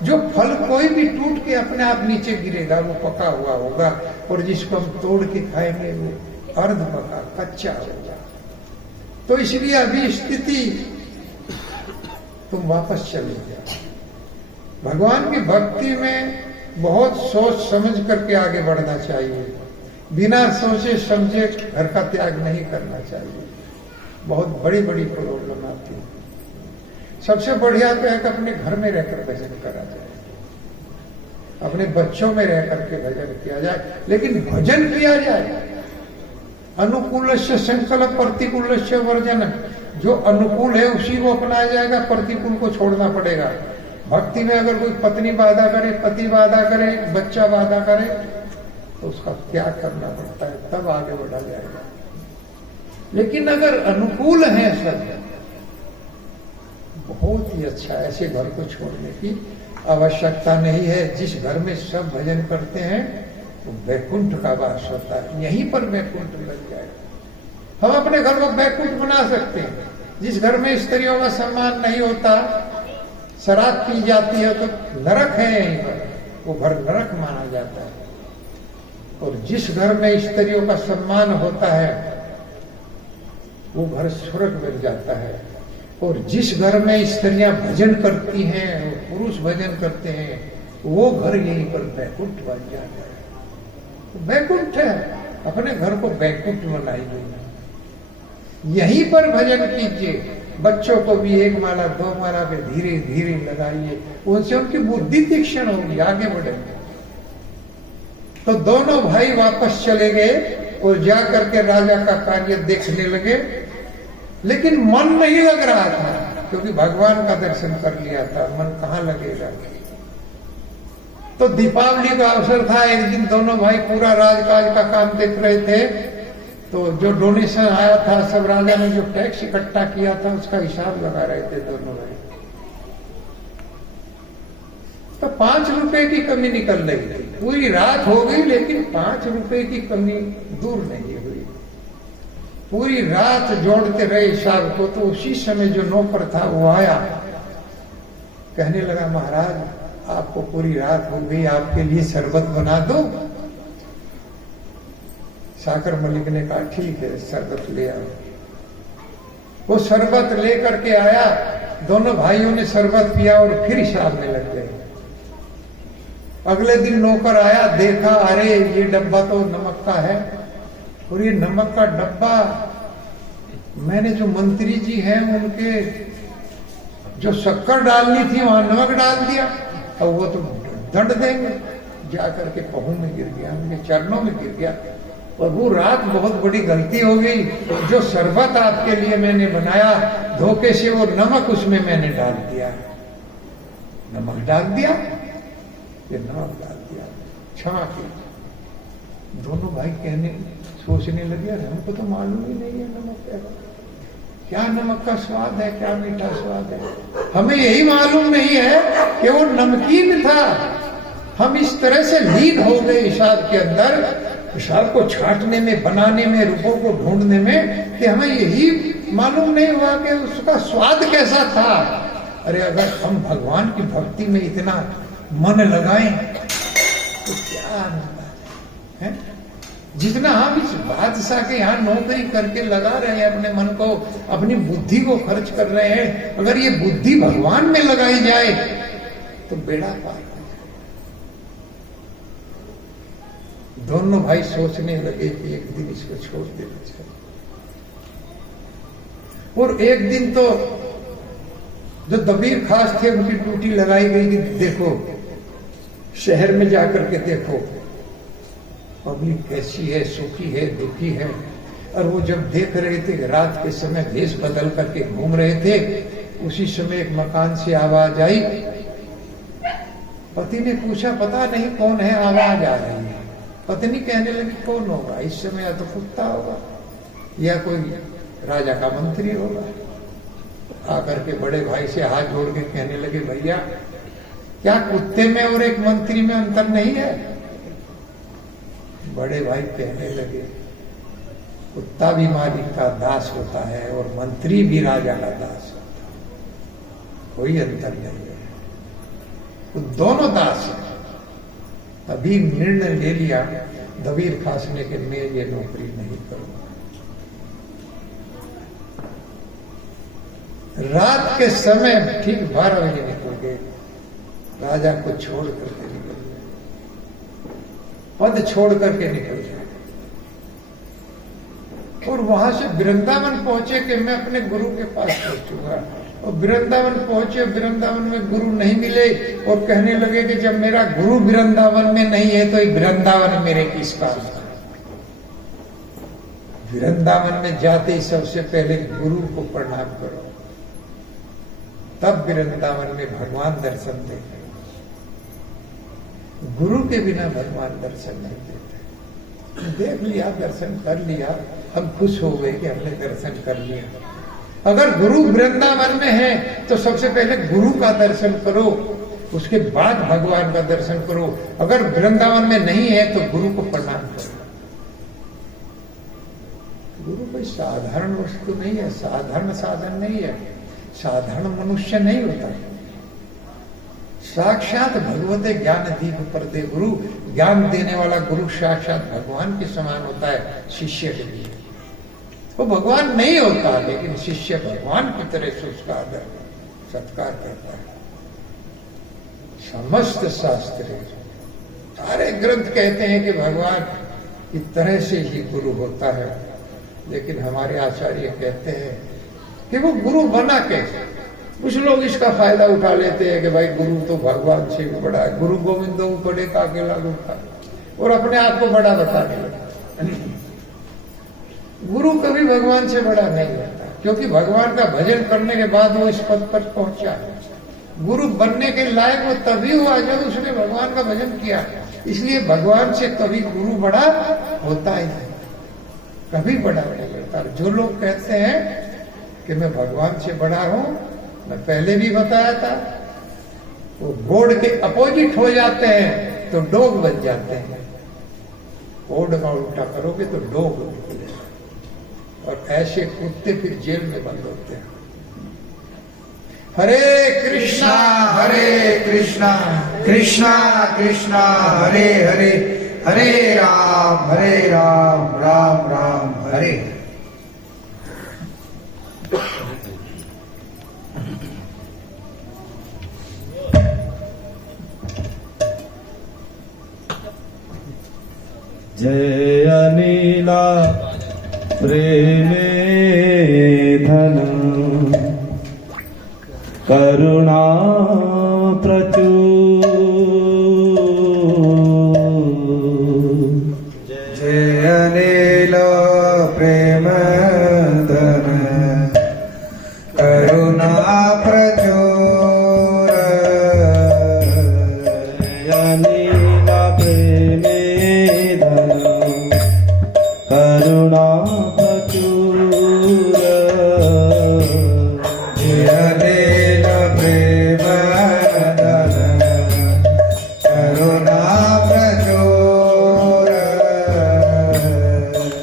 जो फल कोई भी टूट के अपने आप नीचे गिरेगा, वो पका हुआ होगा, और जिसको हम तोड़ के खाएंगे वो अर्ध पका कच्चा होगा। तो इसलिए अभी स्थिति, तुम वापस चले जाओ। भगवान की भक्ति में बहुत सोच समझ करके आगे बढ़ना चाहिए, बिना सोचे समझे घर का त्याग नहीं करना चाहिए। बहुत बड़ी बड़ी प्रॉब्लम आती है। सबसे बढ़िया तो है कि अपने घर में रहकर भजन करा जाए, अपने बच्चों में रह करके भजन किया जाए, लेकिन भजन किया जाए। अनुकूलस्य संकल्प प्रतिकूलस्य वर्जन। जो अनुकूल है उसी को अपनाया जाएगा, प्रतिकूल को छोड़ना पड़ेगा। भक्ति में अगर कोई पत्नी बाधा करे, पति बाधा करे, बच्चा बाधा करे, तो उसका त्याग करना पड़ता है, तब आगे बढ़ा जाएगा। लेकिन अगर अनुकूल है सब, बहुत ही अच्छा, ऐसे घर को छोड़ने की आवश्यकता नहीं है। जिस घर में सब भजन करते हैं वो वैकुंठ का वास होता है, यहीं पर वैकुंठ लग जाएगा। हम अपने घर को वैकुंठ बना सकते हैं। जिस घर में स्त्रियों का सम्मान नहीं होता, शराब पी जाती है, तो नरक है यहीं पर, वो घर नरक माना जाता है। और जिस घर में स्त्रियों का सम्मान होता है वो घर स्वर्ग बन जाता है। और जिस घर में स्त्रियां भजन करती हैं और पुरुष भजन करते हैं, वो घर यहीं पर वैकुंठ बन जाता है। तो वैकुंठ है, अपने घर को वैकुंठ बनाइए, यहीं पर भजन कीजिए। बच्चों को भी 1 माला 2 माला पे धीरे धीरे लगाइए, उनसे उनकी बुद्धि तीक्ष्ण होगी, आगे बढ़ेंगे। तो दोनों भाई वापस चले गए और जाकर के राजा का कार्य देखने लगे। लेकिन मन नहीं लग रहा था, क्योंकि भगवान का दर्शन कर लिया था, मन कहाँ लगेगा। तो दीपावली का अवसर था, एक दिन दोनों भाई पूरा राजकाज का काम देख रहे थे। तो जो डोनेशन आया था, सब राजा ने जो टैक्स इकट्ठा किया था, उसका हिसाब लगा रहे थे दोनों भाई। तो 5 रुपए की कमी निकल रही थी। पूरी रात हो गई लेकिन 5 रुपए की कमी दूर नहीं हुई। पूरी रात जोड़ते रहे हिसाब को। तो उसी समय जो नौकर था वो आया, कहने लगा, महाराज आपको पूरी रात हो गई, आपके लिए शरबत बना दो। साकर मलिक ने कहा ठीक है, शरबत ले आओ। वो शरबत लेकर के आया, दोनों भाइयों ने शरबत पिया और फिर हिसाब में लग गए। अगले दिन नौकर आया, देखा, अरे ये डब्बा तो नमक का है। और ये नमक का डब्बा मैंने जो मंत्री जी हैं उनके जो शक्कर डालनी थी वहां नमक डाल दिया, और वो तो दंड देंगे। जाकर के पहू में गिर गया, उनके चरणों में गिर गया। और वो रात बहुत बड़ी गलती हो गई। जो शरबत आपके लिए मैंने बनाया, धोखे से वो नमक उसमें मैंने डाल दिया। नमक डाल दिया, ये नमक डाल दिया, क्षमा की। दोनों भाई सोचने लगे, हमको तो मालूम ही नहीं है नमक क्या नमक का स्वाद है, क्या मीठा स्वाद है। हमें यही मालूम नहीं है कि वो नमकीन था। हम इस तरह से लीन हो गए हिसाब के अंदर, हिसाब को छांटने में, बनाने में, रूपों को ढूंढने में, कि हमें यही मालूम नहीं हुआ कि उसका स्वाद कैसा था। अरे अगर हम भगवान की भक्ति में इतना मन लगाएं तो क्या है। जितना हम इस बादशाह के यहाँ नौकरी करके लगा रहे हैं, अपने मन को, अपनी बुद्धि को खर्च कर रहे हैं, अगर ये बुद्धि भगवान में लगाई जाए तो बेड़ा पार। दोनों भाई सोचने लगे कि एक दिन इसको छोड़ देना चाहिए। और एक दिन तो जो दबीर खास थे उनकी ड्यूटी लगाई गई कि देखो, शहर में जाकर के देखो पब्लिक कैसी है, सुखी है, दुखी है। और वो जब देख रहे थे, रात के समय भेष बदल करके घूम रहे थे, उसी समय एक मकान से आवाज आई। पति ने पूछा, पता नहीं कौन है, आवाज आ रही है। पत्नी कहने लगी, कौन होगा इस समय, या तो कुत्ता होगा या कोई राजा का मंत्री होगा। आकर के बड़े भाई से हाथ जोड़ के कहने लगे, भैया क्या कुत्ते में और एक मंत्री में अंतर नहीं है। बड़े भाई कहने लगे, कुत्ता भी मालिक का दास होता है और मंत्री भी राजा का दास होता है, कोई अंतर नहीं है, वो दोनों दास है। अभी निर्णय ले लिया दबीर खास ने कि मैं ये नौकरी नहीं करूंगा। रात के समय ठीक 12 बजे निकल गए, राजा को छोड़ करके निकल गए, पद छोड़ करके निकल गए। और वहां से वृंदावन पहुंचे कि मैं अपने गुरु के पास पहुंचूंगा। और वृंदावन पहुंचे, वृंदावन में गुरु नहीं मिले और कहने लगे कि जब मेरा गुरु वृंदावन में नहीं है तो वृंदावन मेरे किस काम का। वृंदावन में जाते ही सबसे पहले गुरु को प्रणाम करो, तब वृंदावन में भगवान दर्शन देते। गुरु के बिना भगवान दर्शन नहीं देते। देख लिया, दर्शन कर लिया, हम खुश हो गए कि हमने दर्शन कर लिया। अगर गुरु वृंदावन में है तो सबसे पहले गुरु का दर्शन करो, उसके बाद भगवान का दर्शन करो। अगर वृंदावन में नहीं है तो गुरु को प्रणाम करो। गुरु कोई साधारण वस्तु नहीं है, साधारण साधन नहीं है, साधारण मनुष्य नहीं होता है। साक्षात भगवते ज्ञान दीप परते गुरु, ज्ञान देने वाला गुरु साक्षात भगवान के समान होता है शिष्य के लिए। वो भगवान नहीं होता, लेकिन शिष्य भगवान की तरह से उसका आदर सत्कार करता है। समस्त शास्त्र सारे ग्रंथ कहते हैं कि भगवान की तरह से ही गुरु होता है, लेकिन हमारे आचार्य कहते हैं कि वो गुरु बना कैसे। कुछ लोग इसका फायदा उठा लेते हैं कि भाई गुरु तो भगवान से भी बड़ा है, गुरु गोविंद बड़े का अकेला लूटा, और अपने आप को बड़ा बताने लगा। गुरु कभी भगवान से बड़ा नहीं होता, क्योंकि भगवान का भजन करने के बाद वो इस पद पर पहुंचा। गुरु बनने के लायक वो तभी हुआ जब उसने भगवान का भजन किया। इसलिए भगवान से कभी गुरु बड़ा होता ही नहीं, कभी बड़ा नहीं होता। जो लोग कहते हैं कि मैं भगवान से बड़ा हूं, मैं पहले भी बताया था, वो बोर्ड के अपोजिट हो जाते हैं तो डॉग बन जाते हैं। बोर्ड का उल्टा करोगे तो डॉग निकलेगा, और ऐसे कुत्ते फिर जेल में बंद होते हैं। हरे कृष्णा कृष्णा कृष्णा कृष्णा हरे हरे, हरे राम राम राम हरे। जय अनिला प्रेमे धन करुणा प्रचुर। जय अनिल प्रेम धन करुणा प्रचुर। जय अनिला प्रेमे धन करुणा प्रचुर। जय अनिल प्रेम धन करुणा प्रचुर।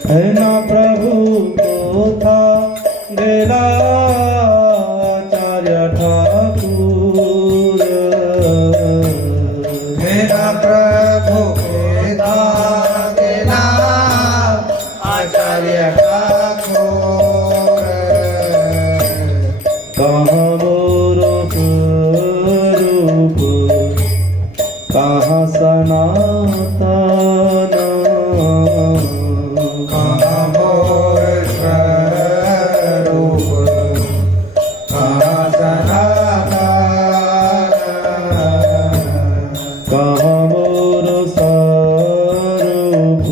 है ना प्रभु को था गेला आचार्य ठाकुर। मेरा प्रभु वेदा देना आचार्य ठाकुर। कहाँ मोर रूप कहाँ सनातन। कहाँ मोर स्वरूप कहाँ सनातन। कहाँ मोर स्वरूप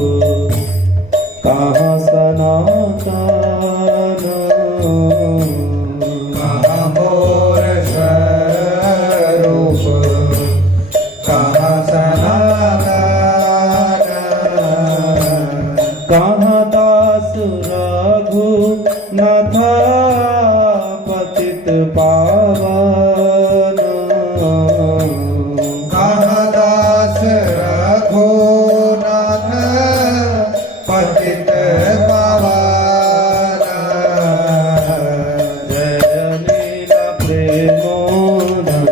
कहाँ सनातन। कहाँ मोर स्वरूप कहाँ सनातन। कहाँ दास रघु नाथ पतित पावन। कहाँ दास रघुनाथ पतित पावन। जय लीला प्रेमोधन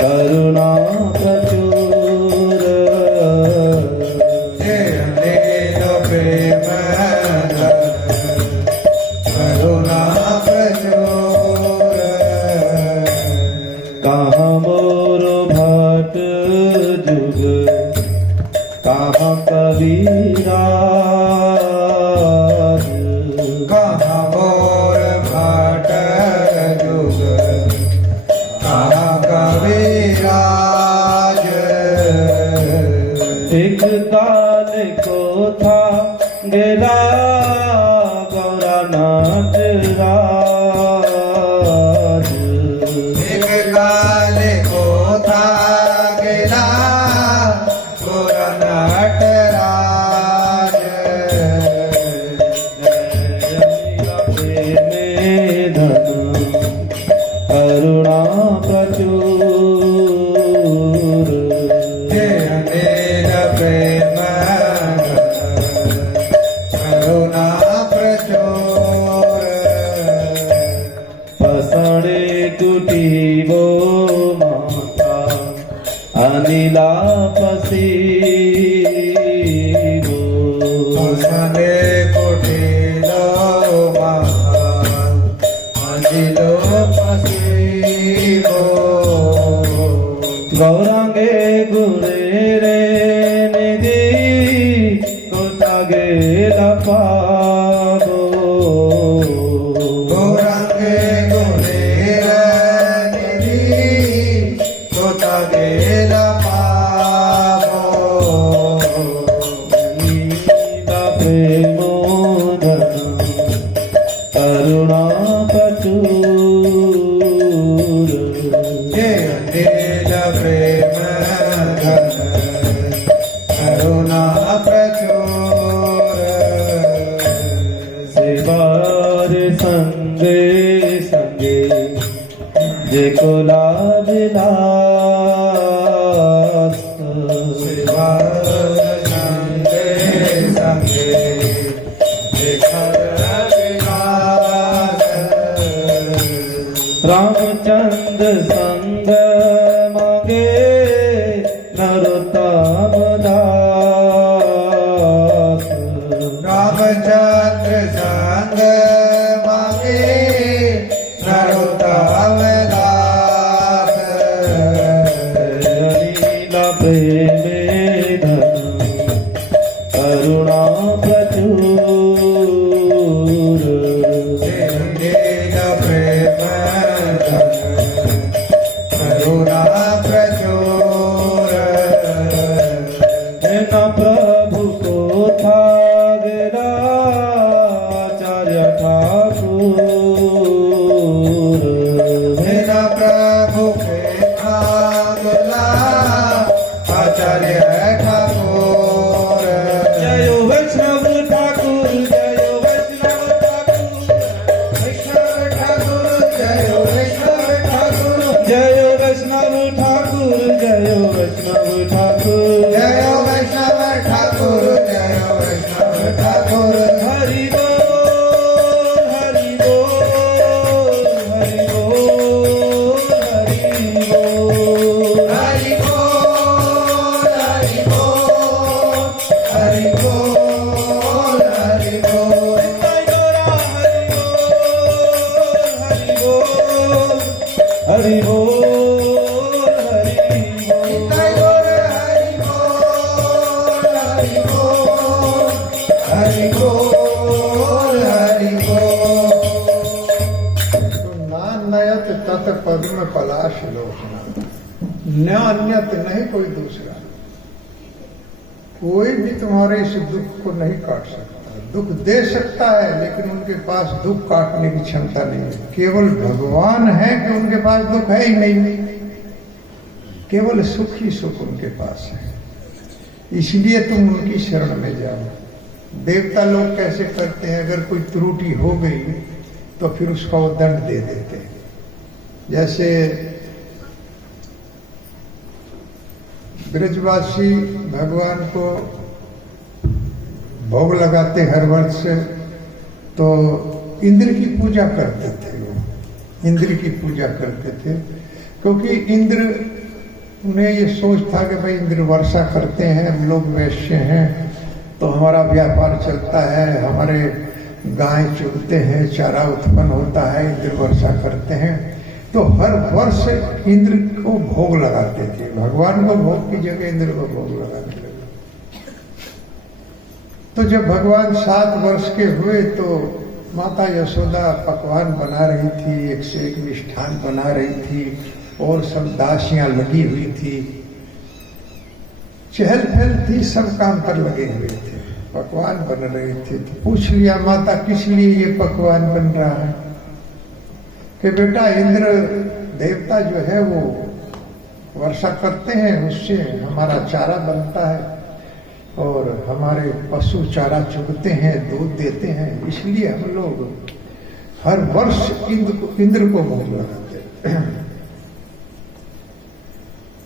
करुणा प्रचुर। जय लील प्रेम धन करुणा प्रचुर। कहाँ मोर भट जुग कहाँ कबीराज। कहाँ मोर भाट जुग कहाँ कबीराज। एक काल को था गेला गौरानाथ राज। एक काल को था गेला गोरा नटराज। सलिला पसीरो मने कुटिलो महान मंजिलो पसीरो गौरांगे गुरे रे निधि कोतागे लपागो गौरंगे गुरेरा निधि कोतागे लपागो लीला प्रेमोदन करुणा प्रचुर ये लील प्रेम घन करुणा प्रचुर सेवार संगे संगे जे को लाभ लास संगे संगे देखर विलास रामचंद्र संग मांगे नरोत्तम दास रामचंद्र संग मांगे नरोत्तम दास लीला प्रेमे धन करुणा प्रचुर लील प्रेम धन करुणा प्रचुर न प्रभु को था गिरा आचार्य ठाकुर मेरा प्रभु के भागला आचार्य ठाकुर जय वैष्णव ठाकुर जय वैष्णव ठाकुर वैष्णव ठाकुर जय वैष्णव ठाकुर जय वैष्णव ठाकुर जय वैष्णव ठाकुर जय वैष्णव ठाकुर हरि बोल हरि बोल हरि बोल हरि बोल हरि बोल हरि बोल हरि बोल हरि बोल हरि बोल हरि बोल जय बोल हरि बोल हरि बोल हरि बोल नान्यत तत् पद्म पलाश लोचना न अन्यत नहीं कोई दूसरा, कोई भी तुम्हारे इस दुख को नहीं काट सकता। दुख दे सकता है लेकिन उनके पास दुख काटने की क्षमता नहीं है। केवल भगवान है कि उनके पास दुख है ही नहीं, केवल सुख ही सुख उनके पास है। इसलिए तुम उनकी शरण में जाओ। देवता लोग कैसे करते हैं, अगर कोई त्रुटि हो गई तो फिर उसका वो दंड दे देते हैं। जैसे ब्रजवासी भगवान को भोग लगाते हर वर्ष, तो इंद्र की पूजा करते थे। वो इंद्र की पूजा करते थे क्योंकि इंद्र, उन्हें ये सोच था कि भाई इंद्र वर्षा करते हैं, हम लोग वैश्य हैं तो हमारा व्यापार चलता है, हमारे गाय चुगते हैं, चारा उत्पन्न होता है, इंद्र वर्षा करते हैं। तो हर वर्ष इंद्र को भोग लगाते थे। भगवान को भोग की जगह इंद्र को भोग लगाने लगे। तो जब भगवान 7 वर्ष के हुए तो माता यशोदा पकवान बना रही थी, एक से एक मिष्ठान बना रही थी और सब दासियां लगी हुई थी, चहल पहल थी, सब काम पर लगे हुए थे, पकवान बन रहे थे। तो पूछ लिया माता किस लिए ये पकवान बन रहा है? कि बेटा इंद्र देवता जो है वो वर्षा करते हैं, उससे हमारा चारा बनता है और हमारे पशु चारा चुगते हैं, दूध देते हैं, इसलिए हम लोग हर वर्ष इंद्र को भोग लगाते हैं।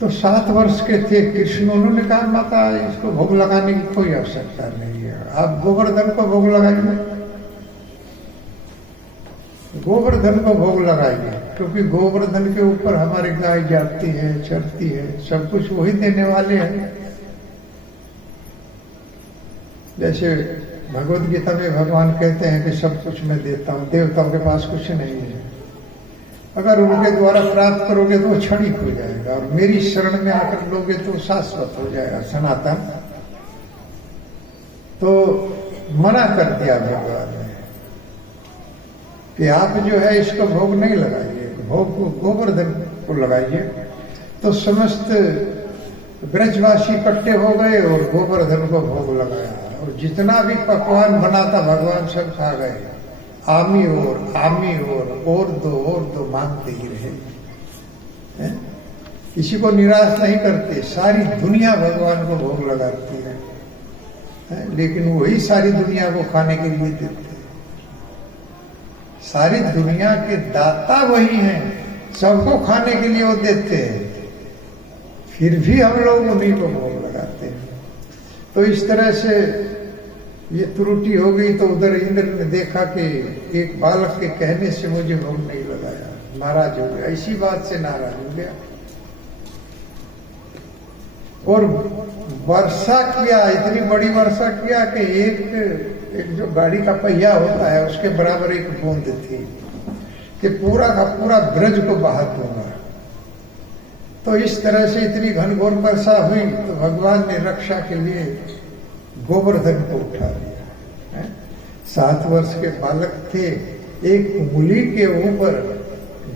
तो 7 वर्ष के थे कृष्ण, उन्होंने कहा माता इसको भोग लगाने की कोई आवश्यकता नहीं है, आप गोवर्धन को भोग लगाइए, गोवर्धन को भोग लगाइए। क्योंकि गोवर्धन के ऊपर हमारी गाय जाती है, चरती है, सब कुछ वही देने वाले हैं। जैसे भगवत गीता में भगवान कहते हैं कि सब कुछ मैं देता हूं, देवताओं के पास कुछ नहीं है, अगर उनके द्वारा प्राप्त करोगे तो क्षणिक हो जाएगा, और मेरी शरण में आकर लोगे तो शाश्वत हो जाएगा, सनातन। तो मना कर दिया भगवान ने कि आप जो है इसको भोग नहीं लगाइए, भोग को गोवर्धन को लगाइए। तो समस्त ब्रजवासी इकट्ठे हो गए और गोवर्धन को भोग लगाया, और जितना भी पकवान बना था भगवान सब खा गए। आमी और दो मांगते ही रहे। किसी को निराश नहीं करते, सारी दुनिया भगवान को भोग लगाती है, लेकिन वही सारी दुनिया को खाने के लिए देते हैं। सारी दुनिया के दाता वही हैं, सबको खाने के लिए वो देते हैं, फिर भी हम लोग उन्हीं को भोग लगाते हैं। तो इस तरह से ये त्रुटि हो गई। तो उधर इंद्र ने देखा कि एक बालक के कहने से मुझे भोग नहीं लगाया, नाराज हो गया, इसी बात से नाराज हो गया और वर्षा किया, इतनी बड़ी वर्षा किया कि एक जो गाड़ी का पहिया होता है उसके बराबर एक बूंद थी कि पूरा का पूरा ब्रज को बहा दूंगा। तो इस तरह से इतनी घनघोर वर्षा हुई तो भगवान ने रक्षा के लिए गोवर्धन को उठा लिया। 7 वर्ष के बालक थे, एक उंगली के ऊपर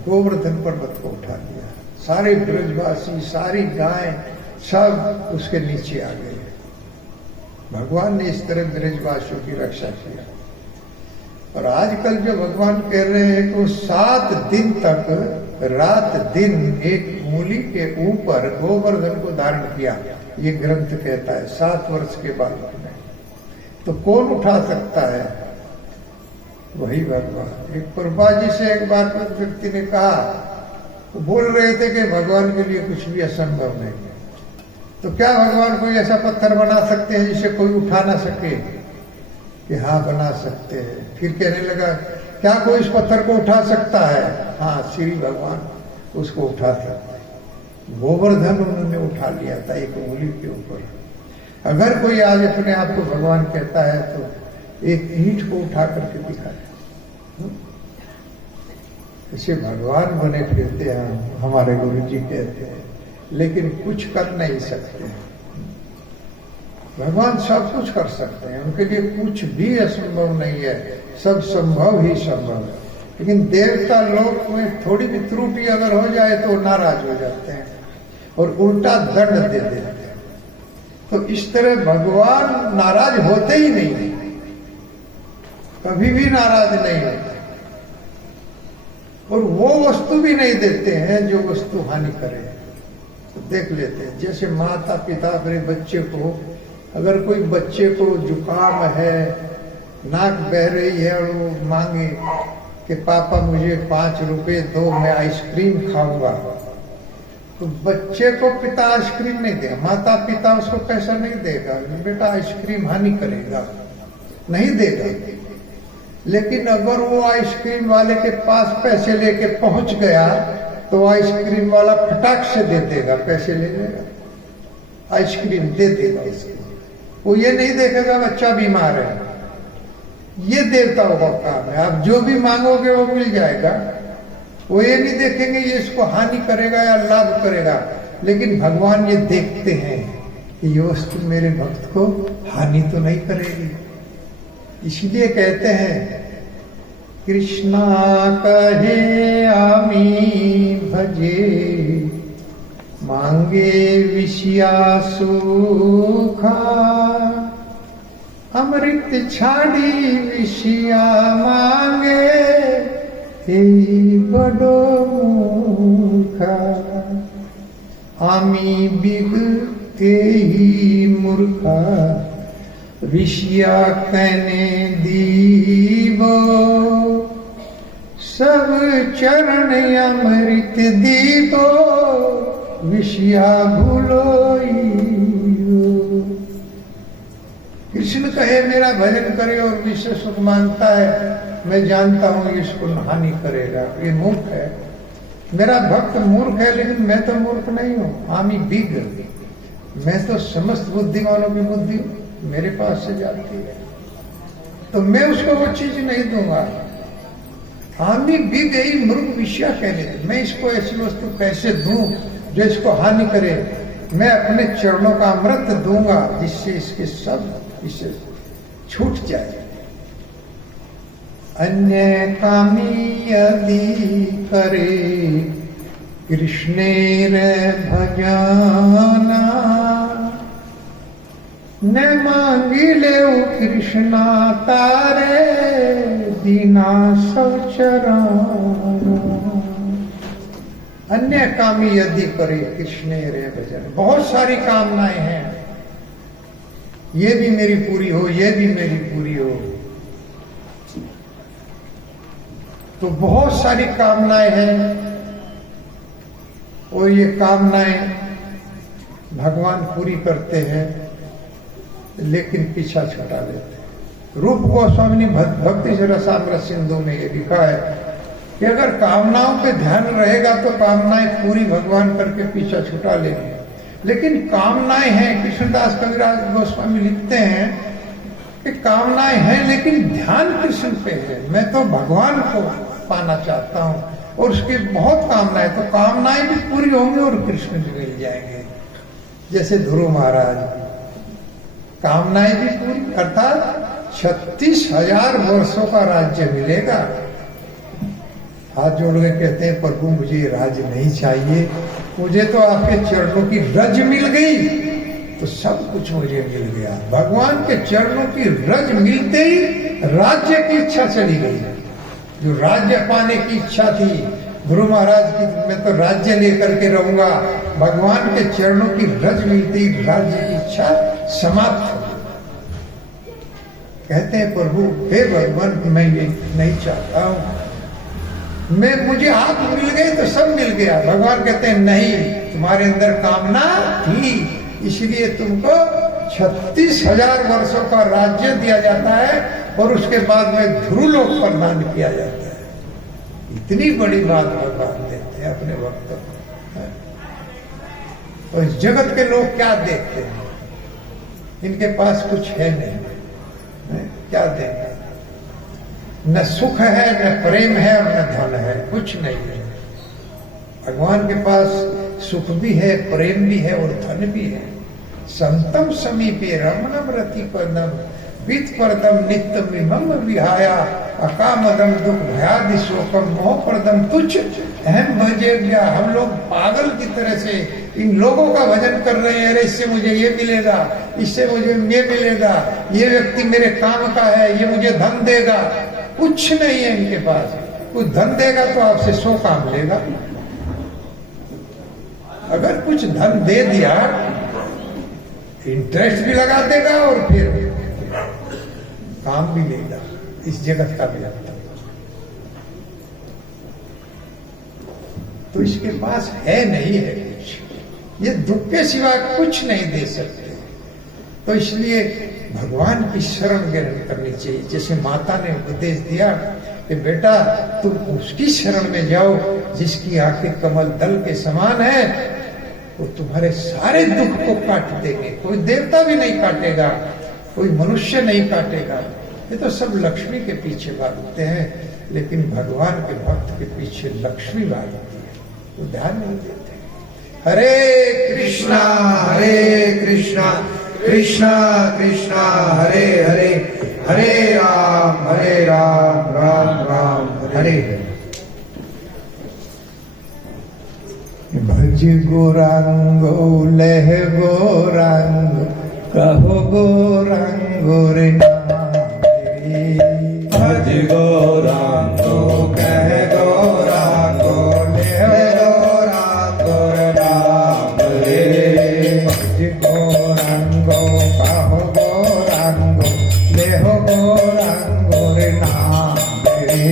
गोवर्धन पर्वत को उठा लिया। सारे ब्रजवासी, सारी गाय सब उसके नीचे आ गए। भगवान ने इस तरह ब्रजवासियों की रक्षा किया। और आजकल जो भगवान कह रहे हैं कि 7 दिन तक रात दिन एक मूली के ऊपर गोवर्धन को धारण किया, ये ग्रंथ कहता है 7 वर्ष के बालक ने। तो कौन उठा सकता है? वही भगवान। एक प्रभा जी से एक बार व्यक्ति ने कहा, वो बोल रहे थे कि भगवान के लिए कुछ भी असंभव नहीं है, तो क्या भगवान कोई ऐसा पत्थर बना सकते हैं जिसे कोई उठा ना सके? कि हाँ बना सकते हैं। फिर कहने लगा, क्या कोई इस पत्थर को उठा सकता है? हाँ, श्री भगवान उसको उठा सकते। गोवर्धन उन्होंने उठा लिया था एक उंगली के ऊपर। अगर कोई आज अपने आप को भगवान कहता है तो एक ईंट को उठा करके दिखाए। इसे भगवान बने फिरते हैं हमारे गुरु जी कहते हैं, लेकिन कुछ कर नहीं सकते। भगवान सब कुछ कर सकते हैं, उनके लिए कुछ भी असंभव नहीं है, सब संभव ही संभव है। लेकिन देवता लोक में थोड़ी भी त्रुटि अगर हो जाए तो नाराज हो जाते हैं और उल्टा दंड दे देते हैं। तो इस तरह भगवान नाराज होते ही नहीं, कभी भी नाराज नहीं होते, और वो वस्तु भी नहीं देते हैं जो वस्तु हानि करे। तो देख लेते हैं, जैसे माता पिता अपने बच्चे को, अगर कोई बच्चे को जुकाम है, नाक बह रही है और वो मांगे कि पापा मुझे 5 रुपए दो, मैं आइसक्रीम खाऊंगा, तो बच्चे को पिता आइसक्रीम नहीं देगा, माता पिता उसको पैसा नहीं देगा, बेटा आइसक्रीम हानि करेगा, नहीं देगा। लेकिन अगर वो आइसक्रीम वाले के पास पैसे लेके पहुंच गया तो आइसक्रीम वाला फटाक से दे देगा, पैसे ले लेगा, आइसक्रीम दे देगा इसको। वो ये नहीं देखेगा बच्चा बीमार है। ये देवताओं का काम है, आप जो भी मांगोगे वो मिल जाएगा। वो ये नहीं देखेंगे ये इसको हानि करेगा या लाभ करेगा, लेकिन भगवान ये देखते हैं कि ये वस्तु मेरे भक्त को हानि तो नहीं करेगी। इसलिए कहते हैं, कृष्णा कहे आमी भजे, मांगे विषया सुखा, अमृत छाड़ी विषया मांगे, हे बड़ो मूर्खा। आमी बिग ते ही मूर्खा, विषया कहने दीवो, सब चरण अमृत दीवो, विषया भूलो। कृष्ण कहे मेरा भजन करे और विषय सुख मांगता है, मैं जानता हूं इसको हानि करेगा, ये मूर्ख है। मेरा भक्त मूर्ख है, लेकिन मैं तो मूर्ख नहीं हूं। आमी बिग, मैं तो समस्त बुद्धिमानों की बुद्धि मेरे पास से जाती है, तो मैं उसको वो चीज नहीं दूंगा। आमी बिग यही मृग विषया कहने थे, मैं इसको ऐसी वस्तु कैसे दूं जो इसको हानि करे। मैं अपने चरणों का अमृत दूंगा जिससे इसके सब इसे छूट जाए। अन्य कामी यदि करे कृष्णेर भजना, न मांगी ले कृष्णा तारे दीना सब चरण। अन्य कामी यदि करे कृष्णेर भजन, बहुत सारी कामनाएं हैं, ये भी मेरी पूरी हो, ये भी मेरी पूरी हो, तो बहुत सारी कामनाएं हैं, और ये कामनाएं भगवान पूरी करते हैं, लेकिन पीछा छुटा लेते हैं। रूप गोस्वामी ने भक्ति रसामृत सिंधु में ये लिखा है कि अगर कामनाओं पे ध्यान रहेगा तो कामनाएं पूरी भगवान करके पीछा छुटा लेंगे। लेकिन कामनाएं हैं, कृष्णदास कविराज गोस्वामी लिखते हैं कि कामनाएं हैं लेकिन ध्यान कृष्ण पे है, मैं तो भगवान को पाना चाहता हूं, और उसकी बहुत कामनाएं, तो कामनाएं भी पूरी होंगी और कृष्ण भी मिल जाएंगे। जैसे ध्रुव महाराज, कामनाएं भी पूरी, अर्थात 36,000 वर्षों का राज्य मिलेगा। हाथ जोड़ के कहते हैं प्रभु मुझे राज्य नहीं चाहिए, मुझे तो आपके चरणों की रज मिल गई, तो सब कुछ मुझे मिल गया। भगवान के चरणों की रज मिलते ही राज्य की इच्छा चली गई। जो राज्य पाने की इच्छा थी ध्रुव महाराज की, मैं तो राज्य लेकर के रहूंगा, भगवान के चरणों की रज मिलते ही राज्य की इच्छा समाप्त हो गई। कहते हैं प्रभु हे भगवान मैं ये नहीं चाहता हूं, मुझे आप मिल गए तो सब मिल गया। भगवान कहते हैं नहीं, तुम्हारे अंदर कामना थी, इसलिए तुमको 36,000 वर्षों का राज्य दिया जाता है, और उसके बाद में ध्रुवलोक प्रदान किया जाता है। इतनी बड़ी बात भगवान देते हैं अपने भक्तों को। और इस जगत के लोग क्या देखते हैं, इनके पास कुछ है नहीं, क्या देंगे? न सुख है, न प्रेम है, और न धन है, कुछ नहीं है। भगवान के पास सुख भी है, प्रेम भी है, और धन भी है। संतम समीपे रमणम रति पदम वित परदम नित्यम विमम विहाया अकामदम दुख भयादि शोकम मोह प्रदम तुच्छ अहम भजे गया। हम लोग पागल की तरह से इन लोगों का भजन कर रहे हैं, अरे इससे मुझे ये मिलेगा, इससे मुझे ये मिलेगा, ये व्यक्ति मेरे काम का है, ये मुझे धन देगा। कुछ नहीं है इनके पास। कुछ धन देगा तो आपसे 100 काम लेगा, अगर कुछ धन दे दिया इंटरेस्ट भी लगा देगा और फिर काम भी लेगा। इस जगत का भी लगता, तो इसके पास है नहीं है कुछ, ये दुख के सिवा कुछ नहीं दे सकते। तो इसलिए भगवान की शरण ग्रहण करनी चाहिए। जैसे माता ने उपदेश दिया कि बेटा तुम उसकी शरण में जाओ जिसकी आंखें कमल दल के समान है, वो तुम्हारे सारे दुख को काट देंगे। कोई देवता भी नहीं काटेगा, कोई मनुष्य नहीं काटेगा। ये तो सब लक्ष्मी के पीछे भागते हैं, लेकिन भगवान के भक्त के पीछे लक्ष्मी भागती है, वो ध्यान नहीं देते। हरे कृष्णा कृष्णा कृष्णा हरे हरे, हरे राम राम राम हरे हरे। भज गौरांगो लह गौरांग कहो गौरांगो रे नारी। भज गौरांगो कह गौरांगो लह गौरांगो रे नाम रे। भज गौरांगो कहो गौरांगो लह गौरांगो रे नाम रे।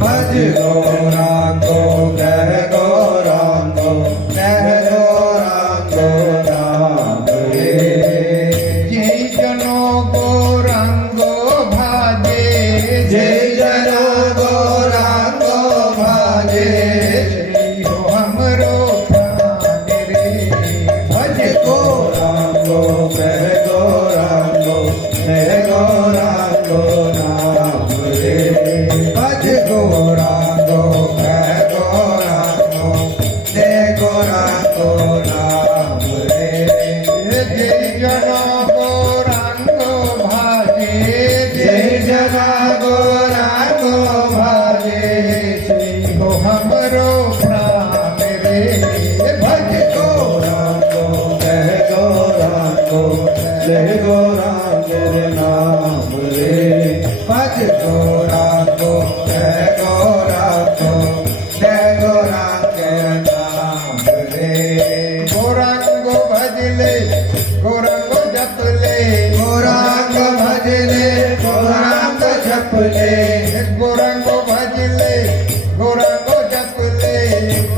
भज गौरांगो कह गौरांगो लह गौरांगो नाम रे। जय जनो गौरांग को नाम रे भज गौरांगो कह गौरांगो जय गौरांगो नाम रे जय जना गौरांगो भाजे जय जना गौरांगो भाजे श्री हो हमरो प्राण रे भज गौरांगो कह गौरांगो जय गौरांगो नाम रे भज गौरांगो कह गौरांगो जय गौरांगो नाम रे गौरांगो भजले गौरांगो जपले गौरांग भजले गौरांग जपले गौरांगो भजले गौरांगो जपले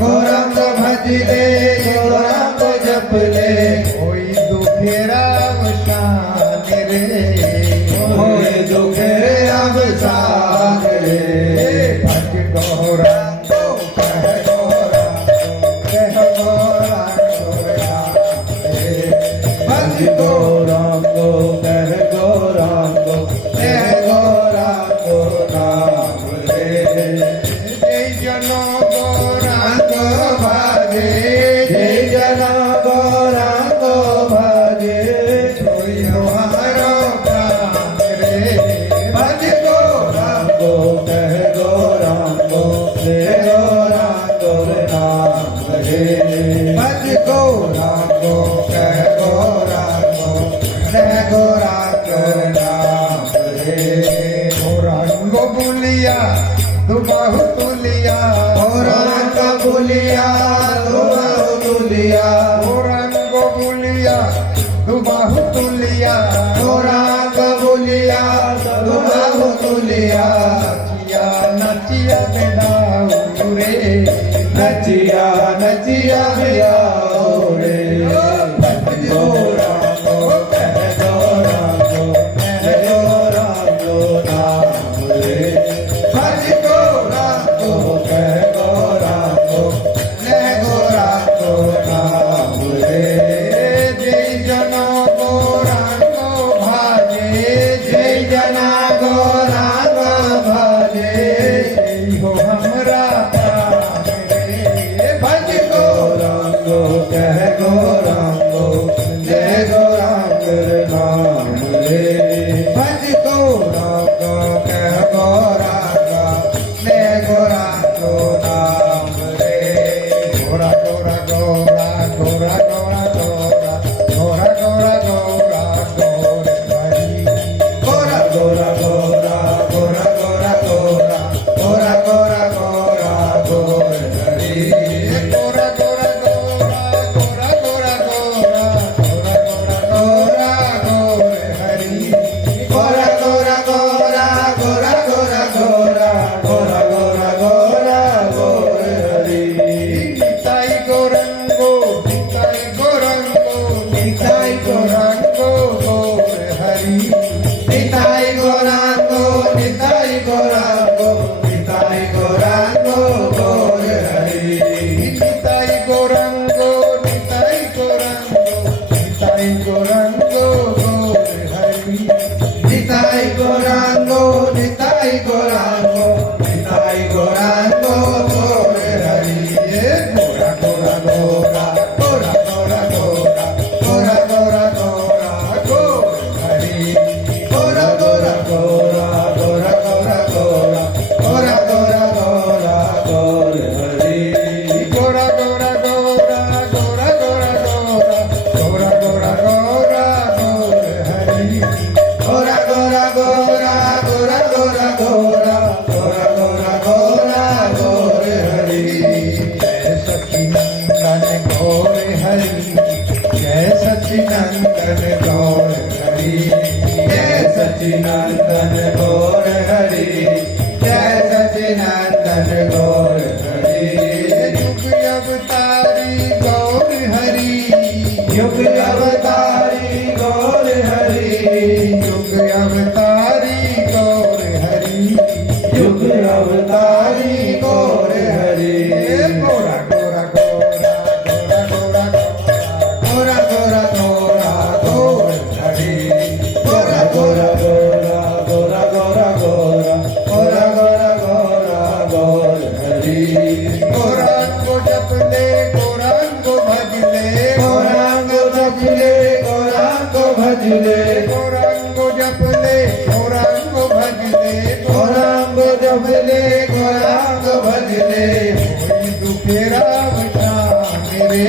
गौरांग भजले गौरांग जपले कोई दुखेरा अवसान रे होए दुखे अवसान रे भज गौरांगो कह गौरांगो भज गौरांगो कह गौरांगो जय गौरांगो नाम रे जय जनो गौरांग भाजे जय जना गौरांग भाजे कोई हमारो प्राण रे भज गौरांगो कह गौरांगो जय गौरांगो नाम रे भज गौरांगो कह गौरांगो जय गौरांगो नाम रे गौरांगो बुलिया दुबाहु तुलिया गौरांग बुलिया दुबाहु तुलिया गौरांगो बुलिया दुबाहु तुलिया गौरांग बुलिया दुबाहु तुलिया नचिया नचिया बेडाऊ रे नचिया नचिया भैया रे भज गौरांगो कह गौरांगो जय गौरांगो नाम रे भज गौरांगो कह गौरांगो जय गौरांगो नाम रे जय जनो गौरांगो भाजे जय जना गौरांग भाजे हो हमरा प्राण रे भज गौरांगो कह गौरांगो जय गौरांग नाम रे भज गौरांगो कह गौरांगा जय गौरांगो नाम रे गोरा गोरा गोरा गोरा गोरा गोरा गोरा गोरा गोरा गोरा हरी गोरा गोरा गोरा गोरा गोरा गोरा गोरा गोरा गोरा गोर हरि गोरा गोरा गोरा गोरा गोरा गोरा गोरा गोरा गोरा गोर हरी गोरा गोरा गोरा गोरा गोरा गोरा गोरा गोरा गोरा गोर हरि निताई गौरंगो निताई गौरंगो निताई गौरंगो गोर हरी निताई गौरांगो निताई गौरांगो निताई गौरांगो गोर हरि निताई गौरंगो निताई गौरंगो गोर हरी निताई गौरांगो निताई गौरांगो निताई गौरांगो गोर हरि गोरा गोरा गोरा गोरा गोरा गोरा गोरा गोरा गोरा गोर हरि गोरा गोरा गोरा गोरा गोरा गोरा गोरा गोरा गोरा गोर हरि गोरा गोरा गोरा गोरा गोरा गोरा गोरा गोरा गोर हरी गोरा गोरा गोरा गोरा गोरा गोरा गोरा गोरा गोरा गोर हरि जय सचिनंदन गौर हरि जय सचिनंदन गौर हरि जय सचिनंदन गौर हरि जय सचिनंदन गौर हरि युग अवतारी गौर हरि युग अवतारी गौर हरि युग अवतारी गौर हरि युग अवतारी गौर हरि गोरा गोरा गोरा गोरा गोरा गोरा गोरा गोरा गौर हरि गोरा गोरा गोरा गोरा शोभले गौरांग भजले होई दुखेरा बचा मेरे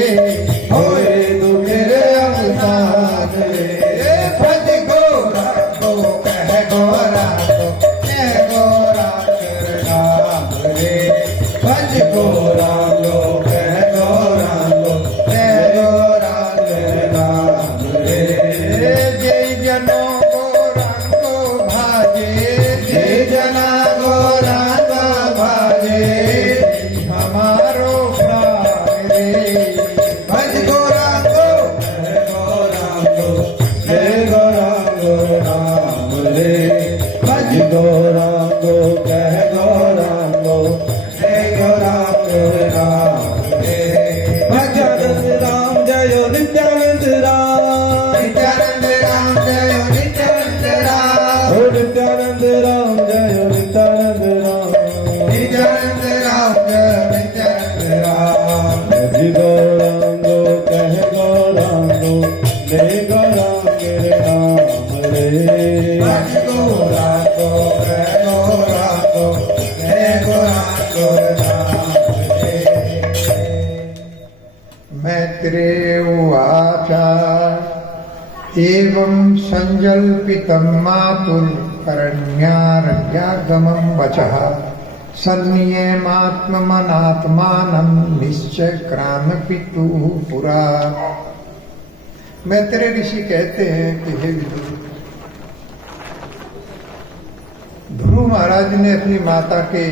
होए दुखेरे अवसान रे भज गौरांग कह गौरांग कह गौरांग नाम रे भज गौरांग कह गौरांग कह गौरांग नाम रे जय जनो गौरांगो भाजे जय जना गौरांग भाजे हमारो प्राण रे भज गौरांग कह गौरांग जय गौरांग नाम रे भज गौरांग कह गौरांग जय गौरांग नाम रे भजन राम जय नित्यानंद राम नित्यानंद राम जय नित्यानंद राम नित्यानंद राम जय नित्यानंद राम नित्यानंद राम जय नित्यानंद राम भज गौरांग कह गौरांग जय गौरांग नाम रे भज गौरांग कह गौरांग जय गौरांग नाम रे मैत्रेय उवाच एवं संजल्पितं मातुर्करण्यारण्यागमं वचः सन्नियमात्मनात्मानं निश्चक्रामपितुः पुरा। मैत्रेय ऋषि कहते हैं कि हे विदुर, ध्रुव महाराज ने अपनी माता के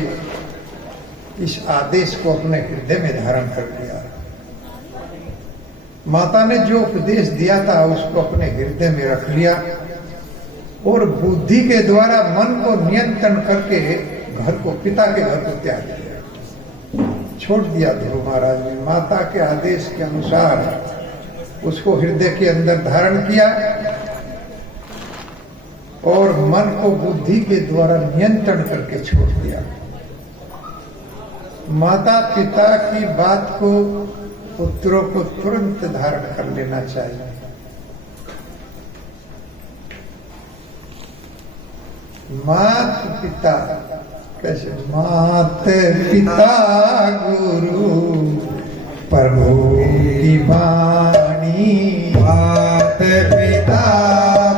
इस आदेश को अपने हृदय में धारण कर लिया। माता ने जो उपदेश दिया था उसको अपने हृदय में रख लिया और बुद्धि के द्वारा मन को नियंत्रण करके घर को, पिता के घर को त्याग दिया, छोड़ दिया। ध्रुव महाराज ने माता के आदेश के अनुसार उसको हृदय के अंदर धारण किया और मन को बुद्धि के द्वारा नियंत्रण करके छोड़ दिया। माता पिता की बात को पुत्रों को तुरंत धारण कर लेना चाहिए। मात पिता कैसे? मात पिता गुरु प्रभु की वाणी, मात पिता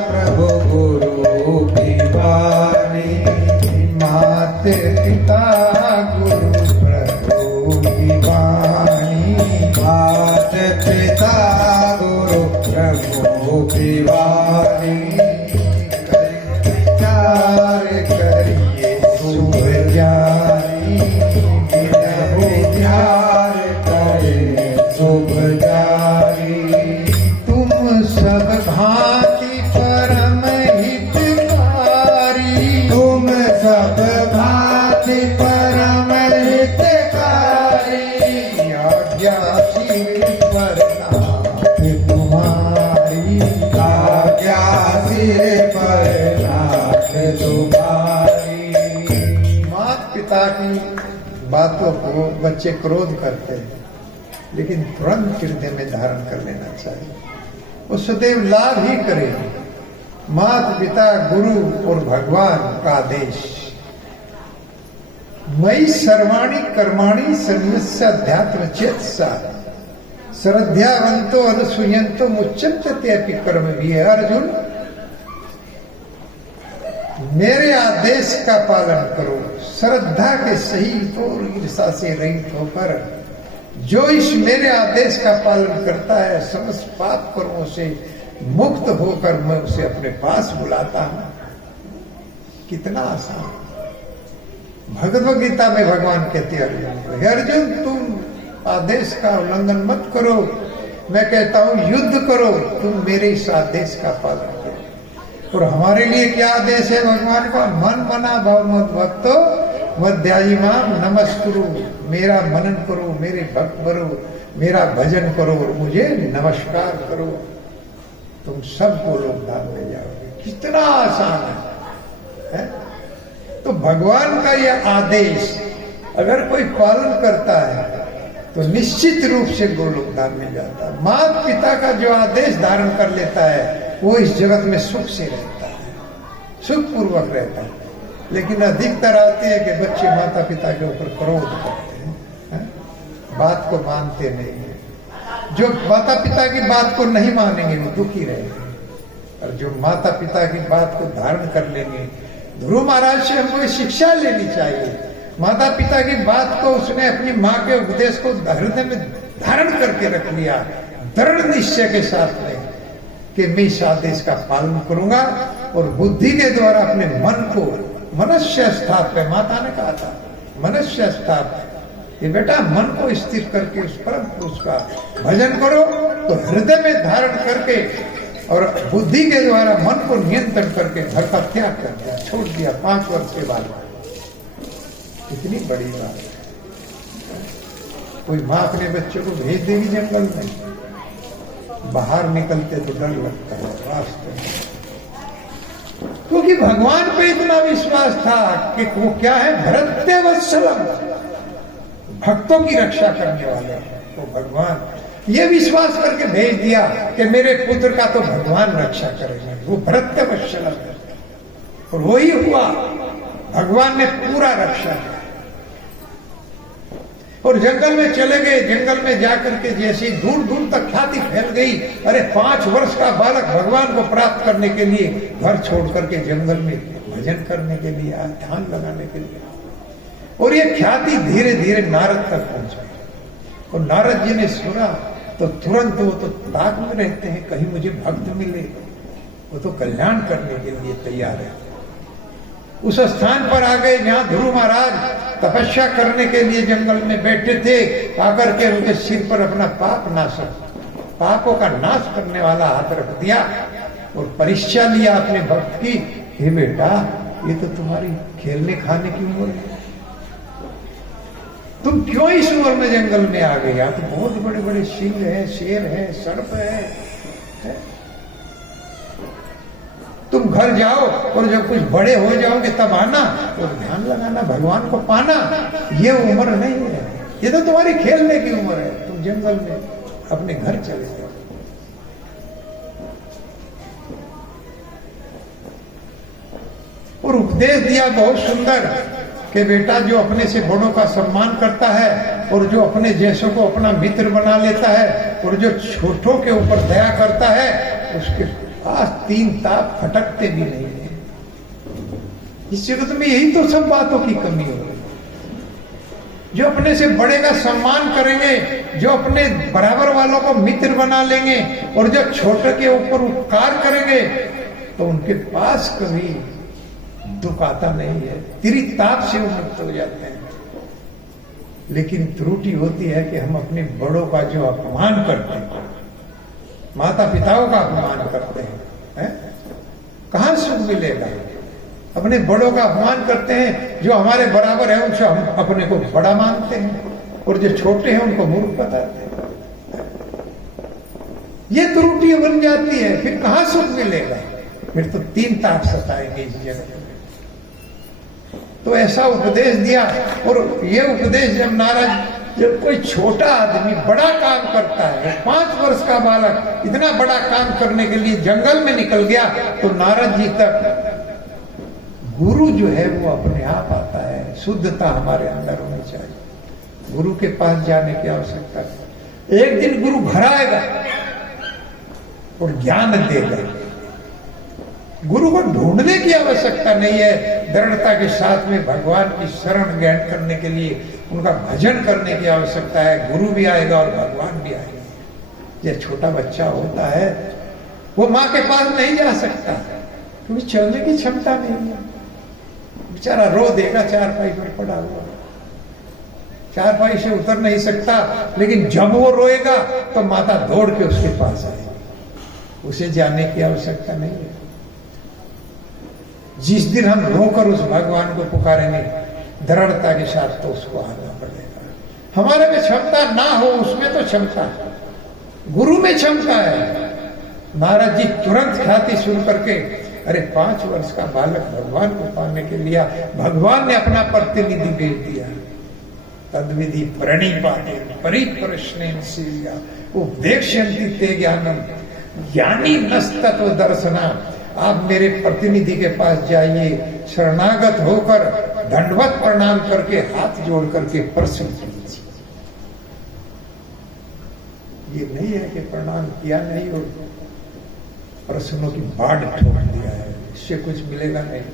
प्रभु गुरु की वाणी मात पिता गुरु प्रभु की वाणी, मात पिता गुरु प्रभु की वाणी विचार करिए शुभ ज्ञानी, विचार करे शुभ जारी तुम सब भांति परम हितकारी, तुम सब भांति परम हितकारी आज्ञाशील परनाथ तुम्हारी, आज्ञा सिर पर नाथ तुम्हारी। माता पिता की बातों को बच्चे क्रोध करते हैं, लेकिन तुरंत हृदय में धारण कर लेना चाहिए। वो सदैव लाभ ही करे। माता पिता गुरु और भगवान का आदेश, मयि सर्वाणि कर्माणि सन्न्यस्य अध्यात्म चेतसा श्रद्धावंतो अनुसूयंतो मुच्यन्ते अपि कर्म भी है। अर्जुन, मेरे आदेश का पालन करो, श्रद्धा के सहित और ईर्षा से रहित होकर। जो इस मेरे आदेश का पालन करता है, समस्त पाप कर्मों से मुक्त होकर मैं उसे अपने पास बुलाता हूं। कितना आसान। भगवद गीता में भगवान कहते हैं अर्जुन को, हे अर्जुन, तुम आदेश का उल्लंघन मत करो, मैं कहता हूं युद्ध करो, तुम मेरे इस आदेश का पालन करो। और हमारे लिए क्या आदेश है भगवान का? मन मना भाव मत भक्तो मध्यायी माम नमस्कुरु, मेरा मनन करो, मेरे भक्त बनो, मेरा भजन करो और मुझे नमस्कार करो, तुम सबको लोकधाम में जाओगे। कितना आसान है? तो भगवान का यह आदेश अगर कोई पालन करता है तो निश्चित रूप से गोलोकधाम में जाता है। माता पिता का जो आदेश धारण कर लेता है वो इस जगत में सुख से रहता है, सुख पूर्वक रहता है। लेकिन अधिकतर आती है कि बच्चे माता पिता के ऊपर क्रोध करते हैं, बात को मानते नहीं है। जो माता पिता की बात को नहीं मानेंगे वो दुखी रहेंगे, और जो माता पिता की बात को धारण कर लेंगे। ध्रुव महाराज से हमको शिक्षा लेनी चाहिए। माता पिता की बात को उसने अपनी माँ के उपदेश को हृदय में धारण करके रख लिया, दृढ़ निश्चय के साथ में कि मैं इस आदेश का पालन करूंगा, और बुद्धि के द्वारा अपने मन को मनुष्य स्थाप, माता ने कहा था मनुष्य स्थाप, कि बेटा मन को स्थिर करके उस परम पुरुष का भजन करो। तो हृदय में धारण करके और बुद्धि के द्वारा मन को नियंत्रण करके घर का त्याग कर दिया, छोड़ दिया 5 वर्ष के बाद। कितनी बड़ी बात है। कोई माँ अपने बच्चों को भेज देगी जंगल में, बाहर निकलते तो डर लगता है रास्ते में, क्योंकि भगवान पे इतना विश्वास था कि वो क्या है, भरते वत्सलम, भक्तों की रक्षा करने वाले तो भगवान। ये विश्वास करके भेज दिया कि मेरे पुत्र का तो भगवान रक्षा करेंगे, वो भरते वत्सलम, और वही हुआ। भगवान ने पूरा रक्षा किया और जंगल में चले गए। जंगल में जाकर के जैसी दूर दूर तक ख्याति फैल गई, अरे 5 वर्ष का बालक भगवान को प्राप्त करने के लिए घर छोड़ करके जंगल में भजन करने के लिए, ध्यान लगाने के लिए। और ये ख्याति धीरे धीरे नारद तक पहुंच गई, और नारद जी ने सुना तो तुरंत वो तो ताक में रहते हैं कहीं मुझे भक्त मिले, वो तो कल्याण करने के लिए तैयार है। उस स्थान पर आ गए जहां ध्रुव महाराज तपस्या करने के लिए जंगल में बैठे थे। आकर के उनके सिर पर अपना पापों का नाश करने वाला हाथ रख दिया और परीक्षा लिया अपने भक्त की। हे बेटा, ये तो तुम्हारी खेलने खाने की उम्र है, तुम क्यों इस उम्र में जंगल में आ गए? तो बहुत बड़े बड़े सिंह है, शेर है, सर्प है। तुम घर जाओ और जब कुछ बड़े हो जाओगे तब आना और ध्यान लगाना, भगवान को पाना। ये उम्र नहीं है, ये तो तुम्हारी खेलने की उम्र है। तुम जंगल में अपने घर चले जाओ। और उपदेश दिया बहुत सुंदर कि बेटा, जो अपने से बड़ों का सम्मान करता है और जो अपने जैसों को अपना मित्र बना लेता है और जो छोटों के ऊपर दया करता है, उसके पास 3 ताप फटकते भी नहीं है। इस जगत में यही तो सब बातों की कमी हो रही। जो अपने से बड़े का सम्मान करेंगे, जो अपने बराबर वालों को मित्र बना लेंगे और जो छोटे के ऊपर उपकार करेंगे, तो उनके पास कभी दुख आता नहीं है, त्रिताप से मुक्त हो जाते हैं। लेकिन त्रुटि होती है कि हम अपने बड़ों का जो अपमान करते हैं, माता पिताओं का अपमान करते हैं, कहां सुख मिलेगा? अपने बड़ों का अपमान करते हैं, जो हमारे बराबर है उनसे हम अपने को बड़ा मानते हैं, और जो छोटे हैं उनको मूर्ख बताते हैं। ये त्रुटि बन जाती है, फिर कहां सुख मिलेगा? फिर तो 3 ताप सताएंगे इस जगत में। तो ऐसा उपदेश दिया। और ये उपदेश जब कोई छोटा आदमी बड़ा काम करता है, 5 वर्ष का बालक इतना बड़ा काम करने के लिए जंगल में निकल गया, तो नारद जी तक गुरु जो है वो अपने आप आता है। शुद्धता हमारे अंदर होनी चाहिए, गुरु के पास जाने की आवश्यकता है। एक दिन गुरु घर आएगा और ज्ञान देगा। गुरु को ढूंढने की आवश्यकता नहीं है, दृढ़ता के साथ में भगवान की शरण ग्रहण करने के लिए उनका भजन करने की आवश्यकता है। गुरु भी आएगा और भगवान भी आएगा। यह छोटा बच्चा होता है, वो माँ के पास नहीं जा सकता क्योंकि चलने की क्षमता नहीं है। बेचारा रो देगा, चारपाई पर पड़ा हुआ, चारपाई से उतर नहीं सकता। लेकिन जब वो रोएगा तो माता दौड़ के उसके पास आएगी। उसे जाने की आवश्यकता नहीं है। जिस दिन हम रोकर उस भगवान को पुकारेंगे दृढ़ता के साथ, तो उसको आना पड़ेगा। हमारे में क्षमता ना हो, उसमें तो क्षमता है, गुरु में क्षमता है। महाराज जी तुरंत ख्याति शुरू करके, अरे 5 वर्ष का बालक भगवान को पाने के लिए भगवान ने अपना प्रतिनिधि भेज दिया। तद्विधि प्रणिपाते परिप्रश्नेन सीया उपदेशयन्ति ते ज्ञानम ज्ञानी नस्तत्व दर्शना। आप मेरे प्रतिनिधि के पास जाइए, शरणागत होकर दंडवत प्रणाम करके हाथ जोड़ करके प्रश्न कीजिए। ये नहीं है कि प्रणाम किया नहीं और प्रश्नों की बाढ़ ठोक दिया है, इससे कुछ मिलेगा नहीं।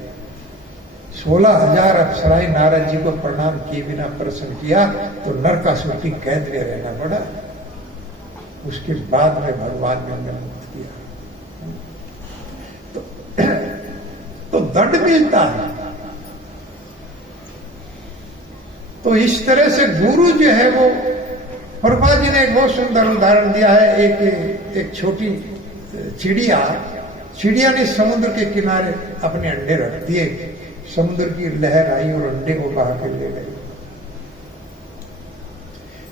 16,000 अप्सराएं नारद जी को प्रणाम किए बिना प्रश्न किया तो नरकासुर की कैद में रहना पड़ा। उसके बाद में भगवान ने उन्हें मुक्त किया। तो दंड मिलता है। तो इस तरह से गुरु जो है वो, प्रभा जी ने एक बहुत सुंदर उदाहरण दिया है। एक छोटी चिड़िया ने समुद्र के किनारे अपने अंडे रख दिए। समुद्र की लहर आई और अंडे को बहा के ले गई।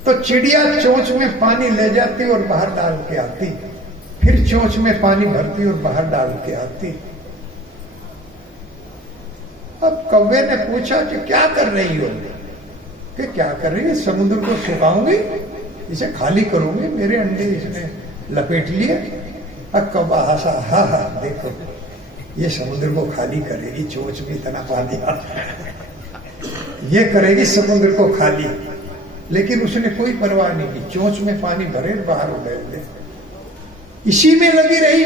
तो चिड़िया चोंच में पानी ले जाती और बाहर डाल के आती, फिर चोंच में पानी भरती और बाहर डाल के आती। अब कौवे ने पूछा कि क्या कर रही हो? कि क्या कर रही है? समुद्र को सुखाऊंगी, इसे खाली करूंगी, मेरे अंडे इसने लपेट लिए। अब कौवा हंसा, हा हा, देखो ये समुद्र को खाली करेगी, चोंच में इतना पानी ये करेगी समुद्र को खाली। लेकिन उसने कोई परवाह नहीं की, चोंच में पानी भरे बाहर उड़ेल दे, इसी में लगी रही।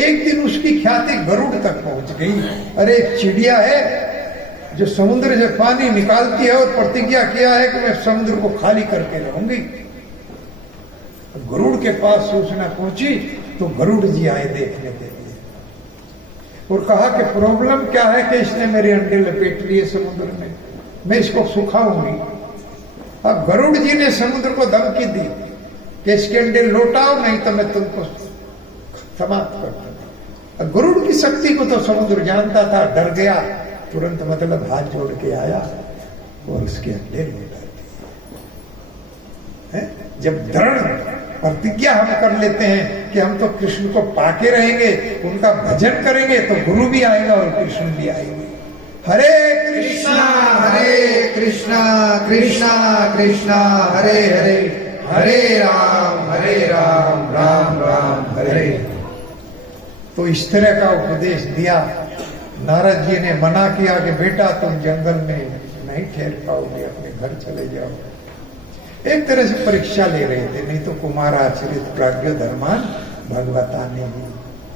एक दिन उसकी ख्याति गरुड़ तक पहुंच गई। अरे एक चिड़िया है जो समुद्र से पानी निकालती है और प्रतिज्ञा किया है कि मैं समुद्र को खाली करके रहूंगी। गरुड़ के पास सूचना पहुंची तो गरुड़ जी आए देखने के लिए और कहा कि प्रॉब्लम क्या है कि इसने मेरे अंडे लपेट लिए समुद्र में, मैं इसको सुखाऊंगी। अब गरुड़ जी ने समुद्र को धमकी दी कि इसके अंडे लौटाओ, नहीं तो मैं तुमको समाप्त कर दूंगा। गरुड़ की शक्ति को तो समुद्र जानता था, डर गया, तुरंत मतलब हाथ जोड़ के आया और उसके अंडे लौटा दिए। जब दृढ़ प्रतिज्ञा हम कर लेते हैं कि हम तो कृष्ण को पाके रहेंगे, उनका भजन करेंगे, तो गुरु भी आएगा और कृष्ण भी आएंगे। हरे कृष्णा कृष्णा कृष्णा हरे हरे, हरे राम राम राम हरे। तो इस तरह का उपदेश दिया। नारद जी ने मना किया कि बेटा तुम जंगल में नहीं ठहर पाओगे, अपने घर चले जाओ। एक तरह से परीक्षा ले रहे थे, नहीं तो कुमाराचरित प्राज्ञ धर्मान भगवता ने भी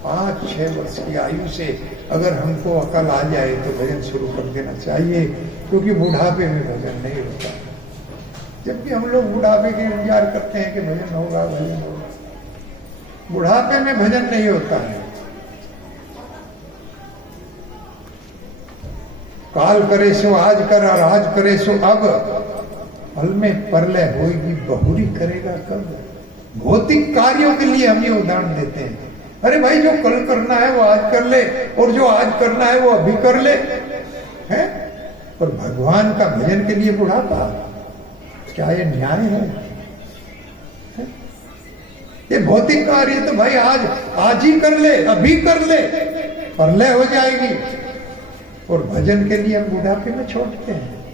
5-6 वर्ष की आयु से अगर हमको अकल आ जाए तो भजन शुरू कर देना चाहिए, क्योंकि बुढ़ापे में भजन नहीं होता। जब भी हम लोग बुढ़ापे के इंतजार करते हैं कि भजन होगा, बुढ़ापे में भजन नहीं होता है। काल करे सो आज कर और आज करे सो अब, फल में परलय होगी बहुरी करेगा कब। भौतिक कार्यों के लिए हम ये उदाहरण देते हैं। अरे भाई जो कल करना है वो आज कर ले, और जो आज करना है वो अभी कर ले, है? पर भगवान का भजन के लिए बुढ़ापा, क्या ये न्याय है? ये भौतिक कार्य तो भाई आज ही कर ले, अभी कर ले, परलय हो जाएगी। और भजन के लिए हम बुढ़ापे में छोड़ते हैं,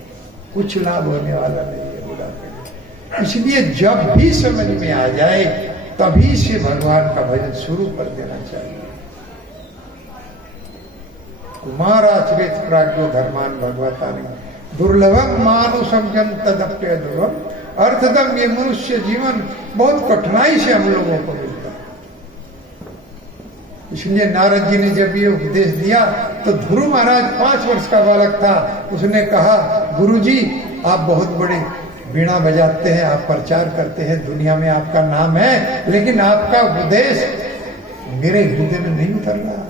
कुछ लाभ होने वाला नहीं है बुढ़ापे में। इसलिए जब भी समझ में आ जाए तभी से भगवान का भजन शुरू कर देना चाहिए। कुमाराचरित प्राज्ञो धर्मान भगवता ने दुर्लभम मानुषम जन तदप्य दुर्लभम। अर्थदम ये मनुष्य जीवन बहुत कठिनाई से हम लोगों को मिलता। इसलिए नारद जी ने जब ये उपदेश दिया तो ध्रुव महाराज 5 वर्ष का बालक था। उसने कहा, गुरुजी आप बहुत बड़े वीणा बजाते हैं, आप प्रचार करते हैं, दुनिया में आपका नाम है, लेकिन आपका उपदेश मेरे हृदय में नहीं उतर रहा,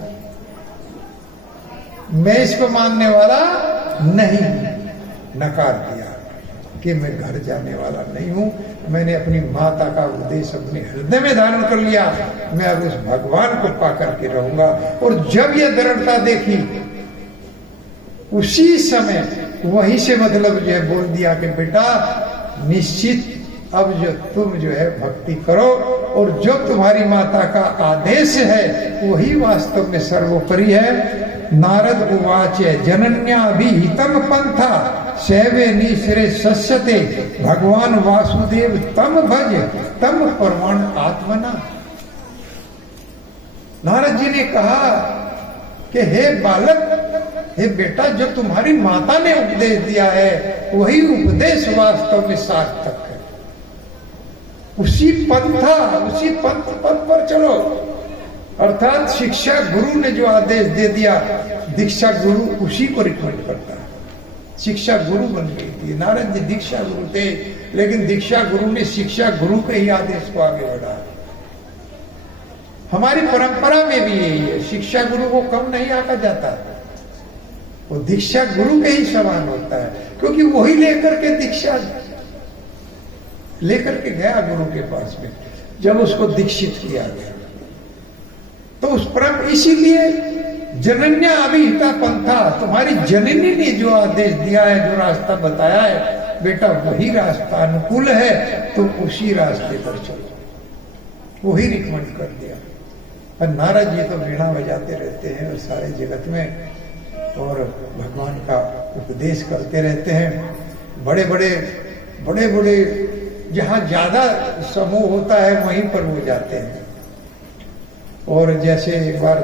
मैं इसको मानने वाला नहीं। नकार दिया कि मैं घर जाने वाला नहीं हूं, मैंने अपनी माता का उपदेश अपने हृदय में धारण कर लिया, मैं अब उस भगवान को पा करके रहूंगा। और जब ये दृढ़ता देखी उसी समय वहीं से मतलब जो है बोल दिया कि बेटा निश्चित अब जो तुम जो है भक्ति करो, और जो तुम्हारी माता का आदेश है वही वास्तव में सर्वोपरि है। नारद उवाच जनन्याभिहितम पंथा सेवे निश्रे सस्यते भगवान वासुदेव तम भज तम परमाण आत्मना। नारद जी ने कहा कि हे बालक, हे बेटा, जो तुम्हारी माता ने उपदेश दिया है वही उपदेश वास्तव में सार्थक है। उसी उसी पथ पर चलो। अर्थात शिक्षा गुरु ने जो आदेश दे दिया, दीक्षा गुरु उसी को रिकमेंड करता है। शिक्षा गुरु बन गई थी। नारद जी दीक्षा गुरु थे, लेकिन दीक्षा गुरु ने शिक्षा गुरु के ही आदेश को आगे बढ़ाया। हमारी परंपरा में भी यही है, शिक्षा गुरु को कम नहीं आका जाता, वो दीक्षा गुरु के ही समान होता है, क्योंकि वही लेकर के दीक्षा लेकर के गया गुरु के पास में, जब उसको दीक्षित किया गया। तो उस परम, इसीलिए जनन्या अभिहिता पंथा, तुम्हारी जननी ने जो आदेश दिया है, जो रास्ता बताया है, बेटा वही रास्ता अनुकूल है, तुम उसी रास्ते पर चलो, वही रिकमेंड कर दिया। और नारद जी तो वीणा बजाते रहते हैं और सारे जगत में, और भगवान का उपदेश करते रहते हैं। बड़े बड़े जहां ज्यादा समूह होता है वहीं पर वो जाते हैं। और जैसे एक बार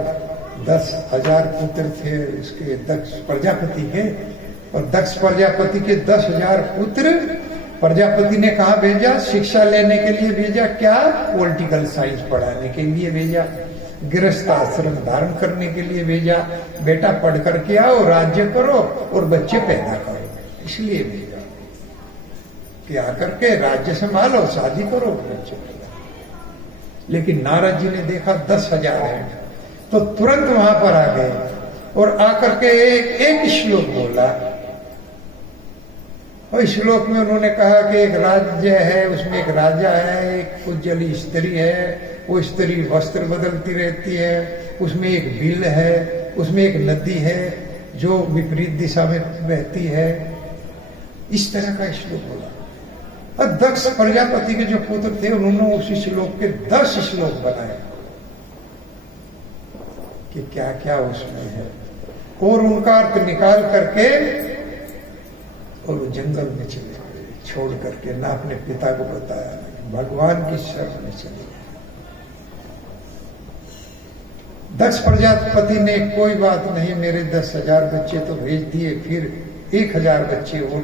10,000 पुत्र थे उसके दक्ष प्रजापति के, और दक्ष प्रजापति के 10,000 पुत्र प्रजापति ने कहा भेजा? शिक्षा लेने के लिए भेजा। क्या? पॉलिटिकल साइंस पढ़ाने के लिए भेजा, गृहस्थ आश्रम धारण करने के लिए भेजा। बेटा पढ़ करके आओ, राज्य करो और बच्चे पैदा करो, इसलिए भेजा कि आकर के राज्य संभालो, शादी करो, बच्चे पैदा। लेकिन नारद जी ने देखा 10,000 है, तो तुरंत वहां पर आ गए और आकर के एक श्लोक बोला। और श्लोक में उन्होंने कहा कि एक राज्य है, उसमें एक राजा है, एक उज्जवली स्त्री है, वो स्त्री वस्त्र बदलती रहती है, उसमें एक बिल है, उसमें एक नदी है जो विपरीत दिशा में बहती है। इस तरह का श्लोक बोला। और दक्ष प्रजापति के जो पुत्र थे उन्होंने उसी श्लोक के 10 श्लोक बनाए कि क्या क्या उसमें है, और उनका अर्थ निकाल करके और वो जंगल में चले गए, छोड़ करके। ना अपने पिता को बताया, भगवान की शरण में चले गए। दक्ष प्रजापति ने कोई बात नहीं, मेरे 10,000 बच्चे तो भेज दिए, फिर 1,000 बच्चे और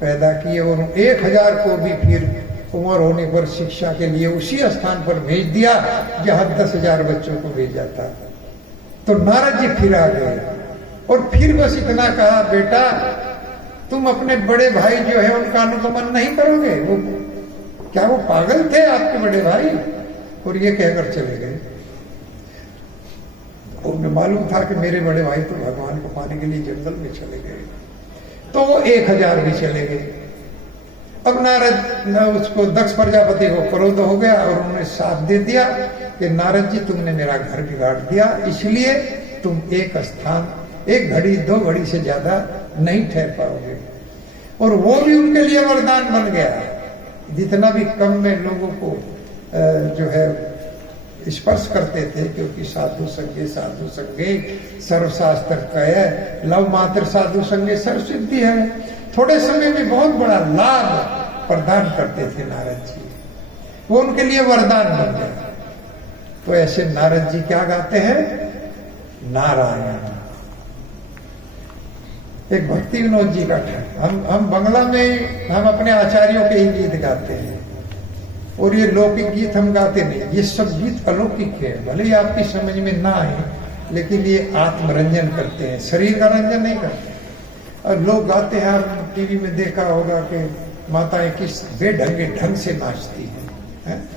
पैदा किए, और 1,000 को भी फिर उम्र होने पर शिक्षा के लिए उसी स्थान पर भेज दिया जहां 10,000 बच्चों को भेजा था। तो नारद जी फिर आ गए और फिर बस इतना कहा, बेटा तुम अपने बड़े भाई जो है उनका अनुगमन नहीं करोगे? वो क्या वो पागल थे आपके बड़े भाई? और ये कहकर चले गए। उन्हें मालूम था कि मेरे बड़े भाई तो भगवान को पाने के लिए जंगल में चले गए, तो वो 1,000 भी चले गए। अब नारद उसको दक्ष प्रजापति को क्रोध हो गया और उन्होंने साथ दे दिया कि नारद जी तुमने मेरा घर बिगाड़ दिया, इसलिए तुम एक स्थान, 1 घड़ी 2 घड़ी से ज्यादा नहीं ठहर पाओगे। और वो भी उनके लिए वरदान बन गया। जितना भी कम में लोगों को जो है स्पर्श करते थे, क्योंकि साधु संगे सर्वशास्त्र कहे, लव मात्र साधु संगे सर्व सिद्धि है। थोड़े समय में बहुत बड़ा लाभ प्रदान करते थे नारद जी, वो उनके लिए वरदान बन गया। तो ऐसे नारद जी क्या गाते हैं? नारायण। एक भक्ति विनोद जी का हम बंगला में हम अपने आचार्यों के ही गीत गाते हैं, और ये लौकिक गीत हम गाते नहीं। ये सब गीत अलौकिक है, भले ही आपकी समझ में ना आए, लेकिन ये आत्मरंजन करते हैं, शरीर का रंजन नहीं करते। और लोग गाते हैं, आप टीवी में देखा होगा कि माताएं किस बेढंगे ढंग से नाचती हैं,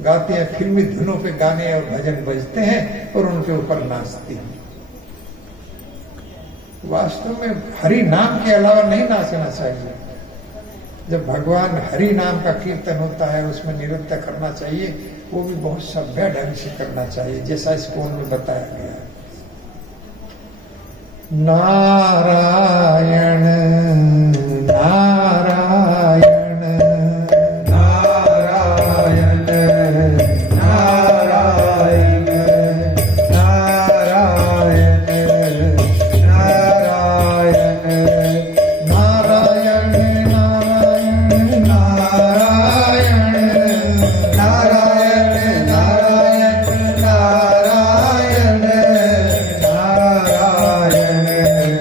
गाते हैं, फिल्मी धुनों पे गाने और भजन बजते हैं और उनके ऊपर नाचती हैं। वास्तव में हरि नाम के अलावा नहीं नाचना चाहिए। जब भगवान हरि नाम का कीर्तन होता है उसमें निरंतर करना चाहिए, वो भी बहुत सभ्य ढंग से करना चाहिए, जैसा इस कोण में बताया गया है। नारायण नारायण नारायण नारायण नारायण नारायण नारायण नारायण नारायण नारायण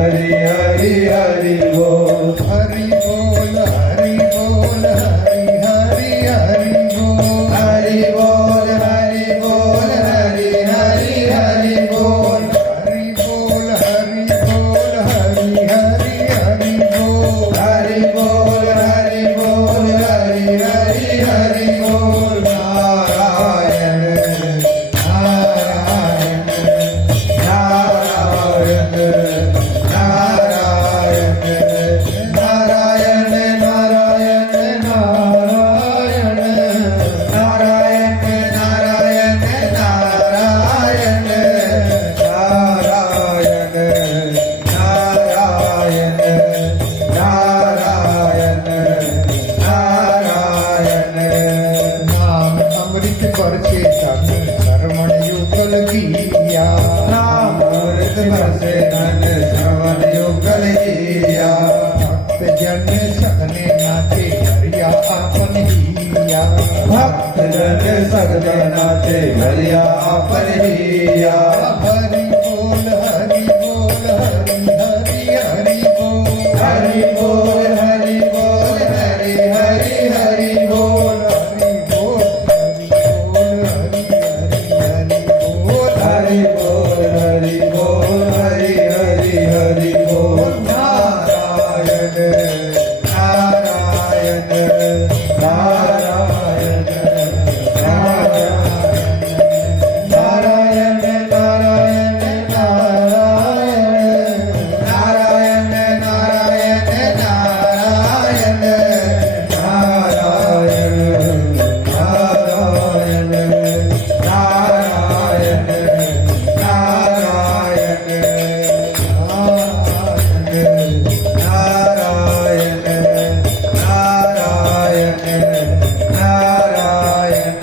हरि हरि हरि बोल हरि बोल हरि बोल हरि हरि हरि बोल हरि बोल हरि बोल हरि हरि हरि बोल हरि बोल हरि बोल हरि हरि हरि बोल हरि बोल हरि बोल हरि हरि हरि बोल नारायण नारायण नारायण नारायण नारायण नारायण नारायण नारायण नारायण नारायण नारायण नारायण नारायण नारायण नाम अमृत बरसे तन श्रवण युगल किया नाम अमृत बरसे धन श्रवण युगल किया भक्त जन सगने नाचे हरिया आपन हिया भक्त जन सगने नाचे हरिया आपन हिया हरि बोल हरि बोल हरि हरि हरि बोल हरि बोल हरि बोल हरि हरि हरि बोल हरि बोल हरि बोल हरि हरि हरि बोल हरि बोल हरि बोल हरि हरि हरि बोल नारायण नारायण नारायण नारायण नारायण नारायण नारायण नारायण नारायण नारायण नारायण नारायण नारायण नारायण नारायण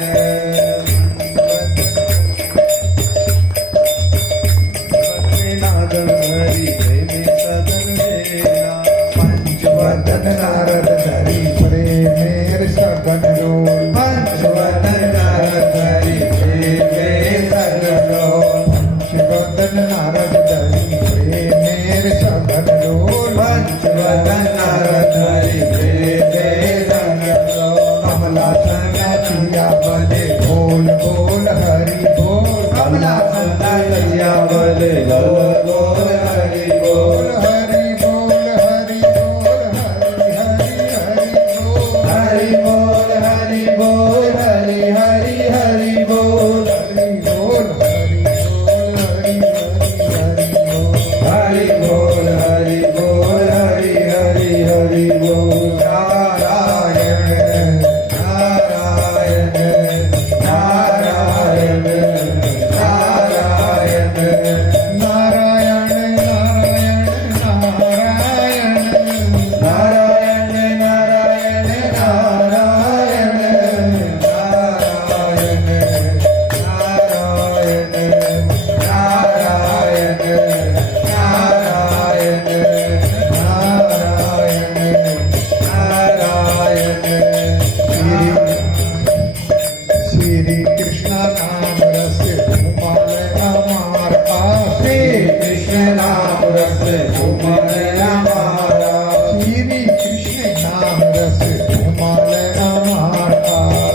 हरि प्रेमी सदन हेरा पंचवदन नारद धरी प्रेमेर सगन रोल पंचवदन नारद हरि प्रेमे सगन रोल पंचवदन नारद धरी प्रेमेर सगन रोल पंचवदन नारद हरि प्रेमे सगन रोल कमला सनाचिया बले बोल बोल हरि बोल कमला संतरिया बले बोल बोल हरि बोल हरि बोल हरि बोल हरि हरि हरि बोल हरि बोल हरि बोल हरि हरि हरि बोल हरि बोल हरि बोल हरि हरि हरि बोल हरि बोल हरि बोल हरि हरि हरि बोल नारायण नारायण नारायण नारायण नारायण नारायण नारायण नारायण नारायण नारायण नारायण नारायण नारायण नारायण श्री कृष्ण नाम रस उमाल अमार श्री आसे कृष्ण नाम रस उमर हमारा श्री कृष्ण नाम रस उमाल अमार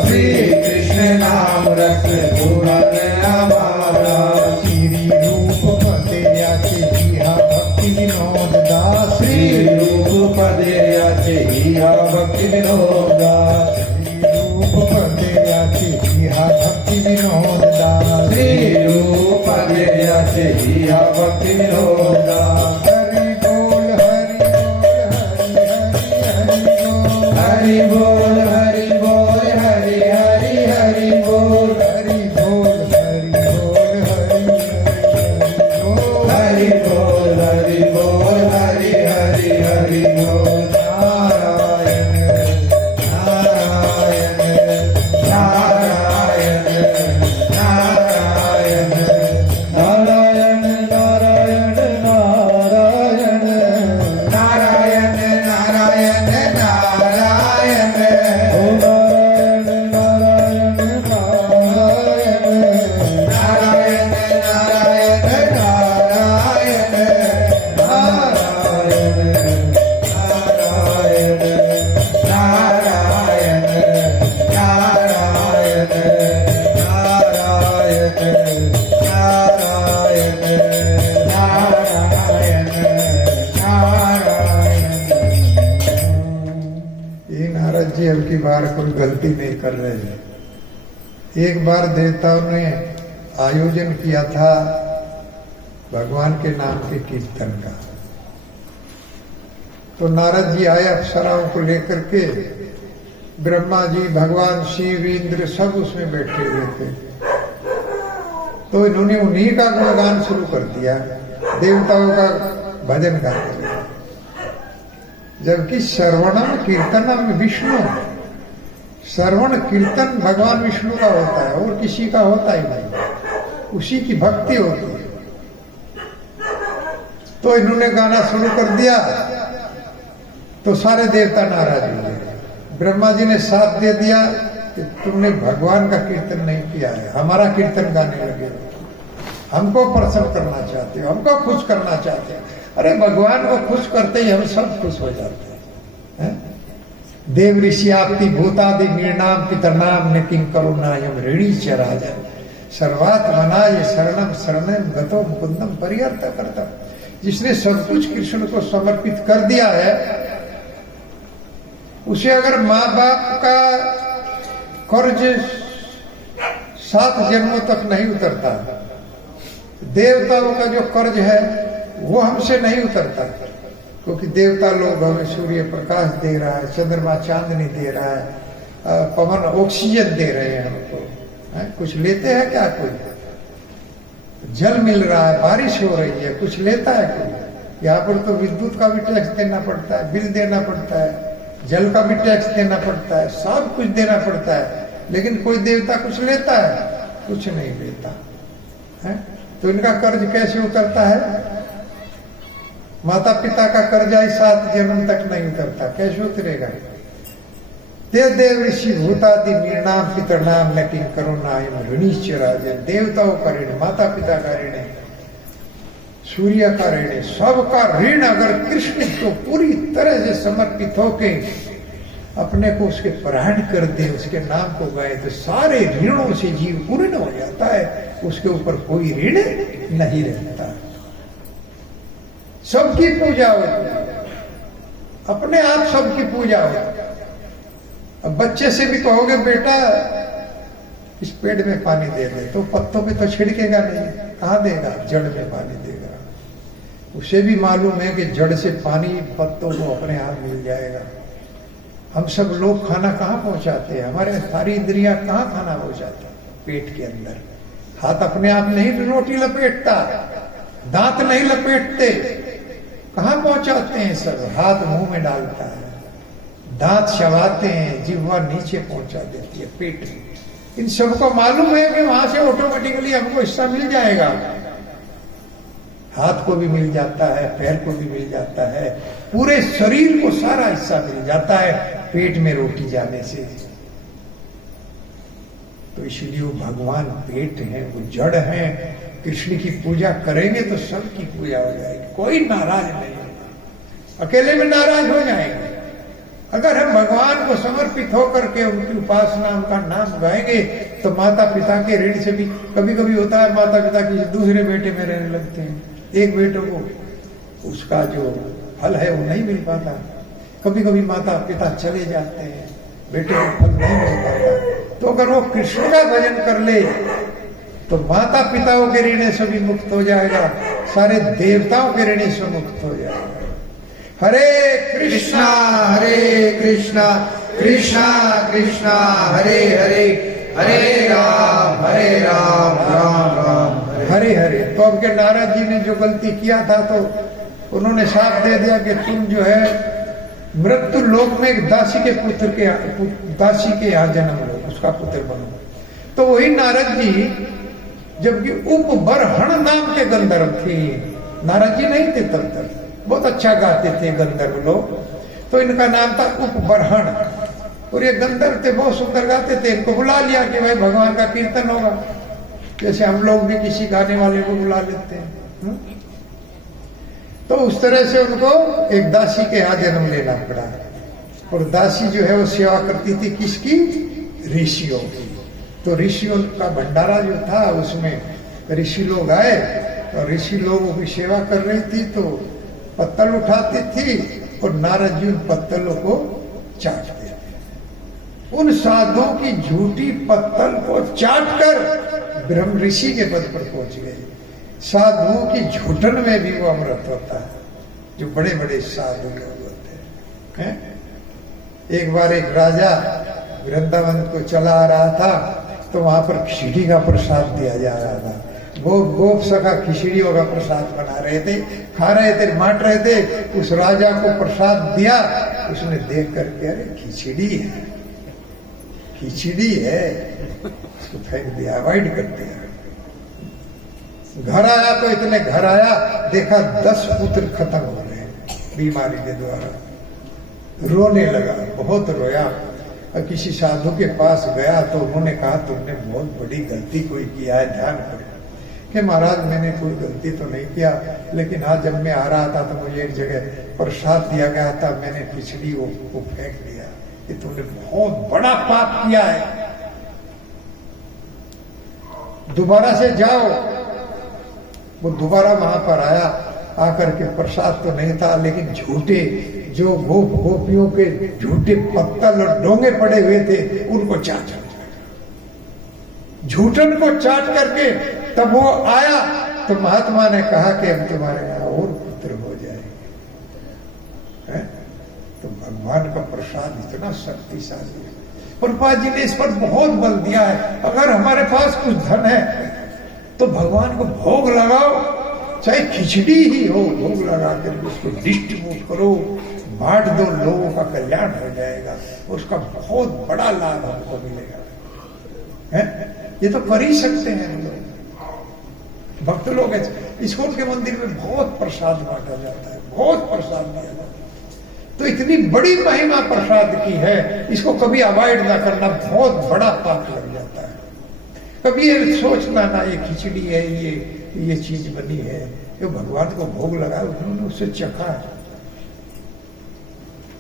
श्री आसे कृष्ण नाम रस उमर हमारा श्री रूप पदयाचे जिहा भक्ति विनोद दास श्री रूप पदयाचे हिया भक्ति विनोदा श्री रूप पदयाचे जिहा भक्ति विनोद दास श्री रूप पदयाचे हिया भक्ति विनोदा हरि बोल हरि बोल हरि बोल हरि हरि बोल हरि बोल हरि हरि बोल हरि बोल हरि बोल हरि हरि बोल हरि हरि हरि बोल नारायण नारायण नारायण नारायण नारायण नारायण नारायण अब की बार कोई गलती नहीं कर रहे हैं। एक बार देवताओं ने आयोजन किया था भगवान के नाम के कीर्तन का, तो नारद जी आए अप्सराओं को लेकर के, ब्रह्मा जी, भगवान शिव, इंद्र सब उसमें बैठे हुए थे। तो इन्होंने उन्हीं का गुणगान शुरू कर दिया, देवताओं का भजन गाने लगे। जबकि श्रवणम कीर्तनम विष्णु, श्रवण कीर्तन भगवान विष्णु का होता है और किसी का होता ही नहीं, उसी की भक्ति होती है। तो इन्होंने गाना शुरू कर दिया तो सारे देवता नाराज हो गए। ब्रह्मा जी ने साथ दे दिया कि तुमने भगवान का कीर्तन नहीं किया है, हमारा कीर्तन गाने लगे, हमको प्रसन्न करना चाहते हो, हमको खुश करना चाहते हो। अरे भगवान को खुश करते ही हम सब खुश हो जाते हैं। देव ऋषि आपती भूतादि निर्णाम पितरनाम न किं करुणायम ऋणी च राजा सर्वात मनाय शरणम शरणम गतो मुकुंदम परिहर्त करता। जिसने सब कुछ कृष्ण को समर्पित कर दिया है, उसे अगर माँ बाप का कर्ज 7 जन्मों तक नहीं उतरता, देवताओं का जो कर्ज है वो हमसे नहीं उतरता, क्योंकि देवता लोग हमें सूर्य प्रकाश दे रहा है, चंद्रमा चांदनी दे रहा है, पवन ऑक्सीजन दे रहे हैं हमको, कुछ लेते हैं क्या? कोई जल मिल रहा है, बारिश हो रही है, कुछ लेता है कोई? यहाँ पर तो विद्युत का भी टैक्स देना पड़ता है, बिल देना पड़ता है, जल का भी टैक्स देना पड़ता है, सब कुछ देना पड़ता है, लेकिन कोई देवता कुछ लेता है? कुछ नहीं लेता है। तो इनका कर्ज कैसे उतरता है? माता पिता का कर्जा 7 जन्म तक नहीं उतरता, कैसे उतरेगा? ते देव ऋषि भूतादि निर्णाम पितरनाम न किं करुणायम ऋणीश्च राजन। देवताओं का ऋण, माता पिता का ऋण, सूर्य का ऋण, सबका ऋण अगर कृष्ण को पूरी तरह से समर्पित होके अपने को उसके परायण कर दे, उसके नाम को गाए, तो सारे ऋणों से जीव पूर्ण हो जाता है, उसके ऊपर कोई ऋण नहीं रहता। सबकी पूजा होती है, अपने आप सबकी पूजा होती है। अब बच्चे से भी कहोगे बेटा इस पेड़ में पानी दे दे, तो पत्तों पे तो छिड़केगा नहीं, कहाँ देगा? जड़ में पानी देगा। उसे भी मालूम है कि जड़ से पानी पत्तों को अपने आप मिल जाएगा। हम सब लोग खाना कहाँ पहुंचाते हैं? हमारे सारी इंद्रियां कहाँ खाना पहुंचाते हैं? पेट के अंदर। हाथ अपने आप नहीं रोटी लपेटता, दांत नहीं लपेटते, कहाँ पहुंचाते हैं? सब हाथ मुंह में डालता है, दांत चबाते हैं, जिह्वा नीचे पहुंचा देती है पेट में। इन सबको मालूम है कि वहां से ऑटोमेटिकली हमको हिस्सा मिल जाएगा। हाथ को भी मिल जाता है, पैर को भी मिल जाता है, पूरे शरीर को सारा हिस्सा मिल जाता है पेट में रोटी जाने से। तो इसलिए वो भगवान पेट है, वो जड़ है। कृष्ण की पूजा करेंगे तो सबकी पूजा हो जाएगी, कोई नाराज नहीं होगा, अकेले में नाराज हो जाएंगे। अगर हम भगवान को समर्पित होकर के उनकी उपासना, उनका नाम गाएंगे, तो माता पिता के ऋण से भी कभी कभी होता है माता पिता की दूसरे बेटे में रहने लगते हैं, एक बेटे को उसका जो फल है वो नहीं मिल पाता। कभी कभी माता पिता चले जाते हैं, बेटे को फल नहीं मिल पाता। तो अगर वो कृष्ण का भजन कर ले तो माता पिताओं के ऋण से भी मुक्त हो जाएगा, सारे देवताओं के ऋण से मुक्त हो जाएगा। हरे कृष्णा कृष्णा कृष्णा हरे हरे, हरे राम राम राम हरे हरे। तो अब के नारद जी ने जो गलती किया था, तो उन्होंने साथ दे दिया कि तुम जो है मृत्यु लोक में एक दासी के पुत्र के, दासी के यहाँ जन्म लो, उसका पुत्र बनो। तो वही नारद जी, जबकि उपबरहण नाम के गंधर्व थे, नारद जी नहीं थे तब तक, बहुत अच्छा गाते थे गंधर्व लोग, तो इनका नाम था उपबरहण। और ये गंधर्व थे, बहुत सुंदर गाते थे। इनको बुला लिया कि भाई भगवान का कीर्तन होगा, जैसे हम लोग भी किसी गाने वाले को बुला लेते हैं। तो उस तरह से उनको एक दासी के यहाँ जन्म लेना पड़ा। और दासी जो है वो सेवा करती थी किसकी? ऋषियों की। तो ऋषियों का भंडारा जो था, उसमें ऋषि लोग आए और ऋषि लोगों की सेवा कर रही थी, तो पत्तल उठाती थी और नारद जी उन पत्तलों को चाटते थे। उन साधुओं की झूठी पत्तल को चाट कर ब्रह्म ऋषि के पद पर पहुंच गए। साधुओं की झूठन में भी वो अमृत होता है, जो बड़े बड़े साधु लोग होते हैं। एक बार एक राजा वृंदावन को चला आ रहा था, तो वहां पर खिचड़ी का प्रसाद दिया जा रहा था। गोप सखा खिचड़ियों का प्रसाद बना रहे थे, खा रहे थे, बांट रहे थे। उस राजा को प्रसाद दिया, उसने देख करके अरे खिचड़ी है, खिचड़ी है, उसको फेंक दिया, अवॉइड कर दिया। घर आया तो इतने घर आया, देखा 10 पुत्र खत्म हो गए बीमारी के द्वारा। रोने लगा, बहुत रोया। और किसी साधु के पास गया तो उन्होंने कहा तुमने बहुत बड़ी गलती कोई किया है, ध्यान करो। कि महाराज मैंने कोई गलती तो नहीं किया, लेकिन आज जब मैं आ रहा था तो मुझे एक जगह प्रसाद दिया गया था, मैंने खिचड़ी वो फेंक दिया। कि तुमने बहुत बड़ा पाप किया है, दोबारा से जाओ। वो दोबारा वहां पर आया, आकर के प्रसाद तो नहीं था, लेकिन झूठे जो गोपियों के झूठे पत्तल और डोंगे पड़े हुए थे उनको चाट, झूठन को चाट करके तब वो आया। तो महात्मा ने कहा कि हम तुम्हारे यहाँ और पुत्र हो जाएंगे। तो भगवान का प्रसाद इतना शक्तिशाली है। प्रभुपाद जी ने इस पर बहुत बल दिया है। अगर हमारे पास कुछ धन है तो भगवान को भोग लगाओ, चाहे खिचड़ी ही हो, भोग लगा कर उसको डिस्ट्रीब्यूट करो, बांट दो, लोगों का कल्याण हो जाएगा, उसका बहुत बड़ा लाभ हमको मिलेगा। है? ये तो कर ही सकते हैं हम लोग, भक्त लोग। इस्कॉन के मंदिर में बहुत प्रसाद बांटा जाता है, बहुत प्रसाद दिया जाता है। तो इतनी बड़ी महिमा प्रसाद की है, इसको कभी अवॉइड ना करना, बहुत बड़ा पाप लग जाता है। कभी ये सोचना ना ये खिचड़ी है, ये चीज बनी है, ये भगवान को भोग लगा, उन्होंने उससे चखा।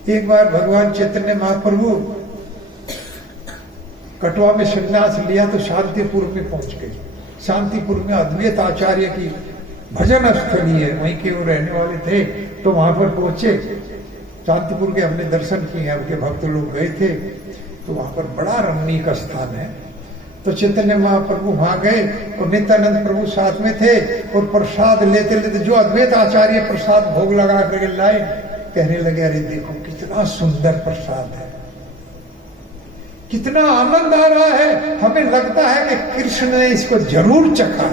एक बार भगवान चैतन्य महाप्रभु कटवा में संन्यास लिया तो शांतिपुर में पहुंच गए। शांतिपुर में अद्वैत आचार्य की भजन स्थली है, वहीं के वो रहने वाले थे। तो वहां पर पहुंचे, शांतिपुर के हमने दर्शन किए, उनके भक्त लोग गए थे। तो वहां पर बड़ा रमणीक स्थान है। तो चैतन्य महाप्रभु वहां गए और नित्यानंद प्रभु साथ में थे, और प्रसाद लेते लेते जो अद्वैत आचार्य प्रसाद भोग लगा करके लाए, कहने लगे अरे देखो कितना सुंदर प्रसाद है, कितना आनंद आ रहा है, हमें लगता है कि कृष्ण ने इसको जरूर चखा।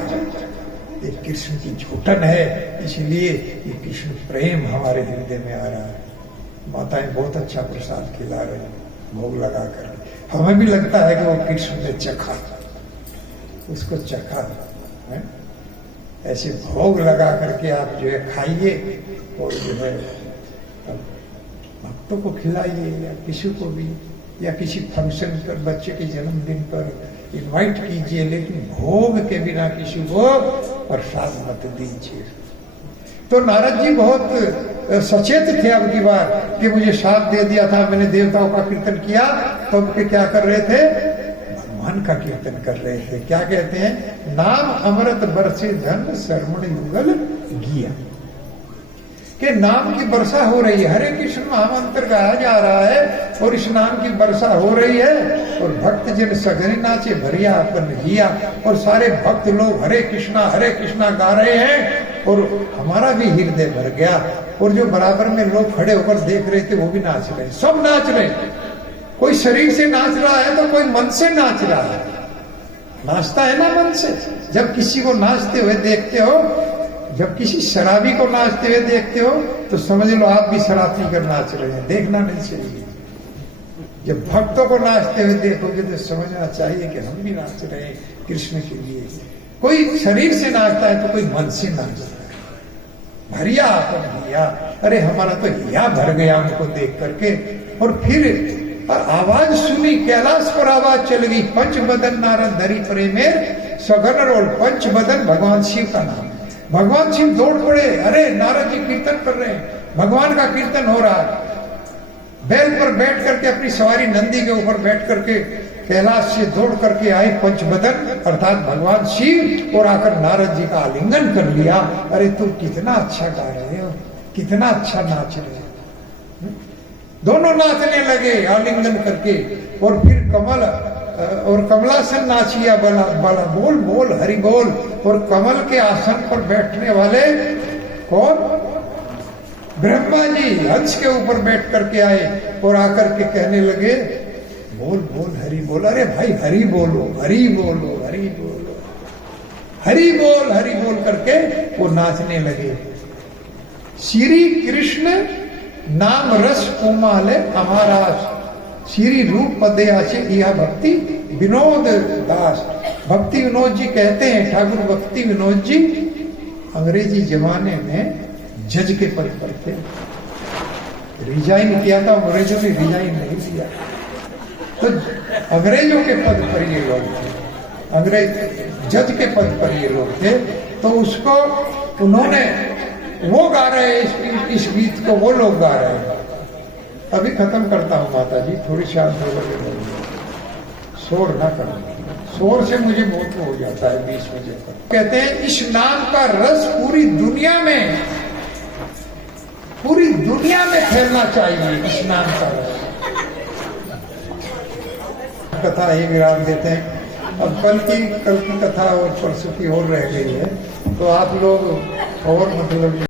ये कृष्ण की झूठन है, इसलिए ये कृष्ण प्रेम हमारे हृदय में आ रहा है। माताएं बहुत अच्छा प्रसाद खिला रही हैं भोग लगा कर, हमें भी लगता है कि वो कृष्ण ने चखा, उसको चखा है। ऐसे भोग लगा करके आप जो है खाइए, और जो है भक्तों को खिलाइए, या किसी को भी, या किसी फंक्शन पर, बच्चे के जन्मदिन पर इनवाइट कीजिए, लेकिन भोग के बिना किसी को प्रसाद मत दीजिए। तो नारद जी बहुत सचेत थे अब की बार कि मुझे शाप दे दिया था, मैंने देवताओं का कीर्तन किया, तो अब क्या कर रहे थे? भगवान का कीर्तन कर रहे थे। क्या कहते हैं? नाम अमृत बरसे धन श्रवण युगल गिया, के नाम की वर्षा हो रही है। हरे कृष्ण महामंत्र गाया जा रहा है और इस नाम की वर्षा हो रही है, और भक्त जन सघरे नाचे भरिया अपन हिया, और सारे भक्त लोग हरे कृष्णा गा रहे हैं, और हमारा भी हृदय भर गया। और जो बराबर में लोग खड़े होकर देख रहे थे वो भी नाच रहे, सब नाच रहे। कोई शरीर से नाच रहा है तो कोई मन से नाच रहा है। नाचता है ना मन से। जब किसी को नाचते हुए देखते हो, जब किसी शराबी को नाचते हुए देखते हो, तो समझ लो आप भी शराब पीकर नाच रहे हैं, देखना नहीं चाहिए। जब भक्तों को नाचते हुए देखोगे तो समझना चाहिए कि हम भी नाच रहे हैं कृष्ण के लिए। कोई शरीर से नाचता है तो कोई मन से नाचता है। भरिया अपन हिया, अरे हमारा तो हिया भर गया उनको देख करके। और फिर आवाज सुनी, कैलाश पर आवाज चल गई, पंच बदन नारद धरी प्रेमेर सघन रोल। पंच बदन भगवान शिव का नाम। भगवान शिव दौड़ पड़े, अरे नारद जी कीर्तन कर रहे हैं, भगवान का कीर्तन हो रहा है। बैल पर बैठ करके अपनी सवारी नंदी के ऊपर बैठ करके कैलाश से दौड़ करके आए पंचबदन अर्थात भगवान शिव, और आकर नारद जी का आलिंगन कर लिया। अरे तुम कितना अच्छा गा रहे हो, कितना अच्छा नाच रहे हो। दोनों नाचने लगे आलिंगन करके। और फिर कमल और कमलासन नाचिया बला बला बोल बोल हरि बोल। और कमल के आसन पर बैठने वाले कौन? ब्रह्मा जी हंस के ऊपर बैठ करके आए और आकर के कहने लगे बोल बोल हरि बोल। अरे भाई हरि बोलो हरि बोलो हरि बोलो हरि बोल करके वो नाचने लगे। श्री कृष्ण नाम रस कोमाले हमारा श्री रूप पदे आचे यह भक्ति विनोद दास। भक्ति विनोद जी कहते हैं, ठाकुर भक्ति विनोद जी अंग्रेजी जमाने में जज के पद पर थे। रिजाइन किया था, अंग्रेजों ने रिजाइन नहीं दिया, तो अंग्रेजों के पद पर ये लोग थे, अंग्रेज जज के पद पर ये लोग थे। तो उसको उन्होंने वो गा रहे हैं इस गीत को, वो लोग गा रहे हैं। अभी खत्म करता हूँ माता जी, थोड़ी शांत हो गई, शोर ना करना, शोर से मुझे बहुत हो जाता है 20 बजे तक। कहते हैं इस नाम का रस पूरी दुनिया में फैलना चाहिए, इस नाम का रस। कथा एक विराम देते हैं। अब कल की कथा और परसों की और रह गई है, तो आप लोग और मतलब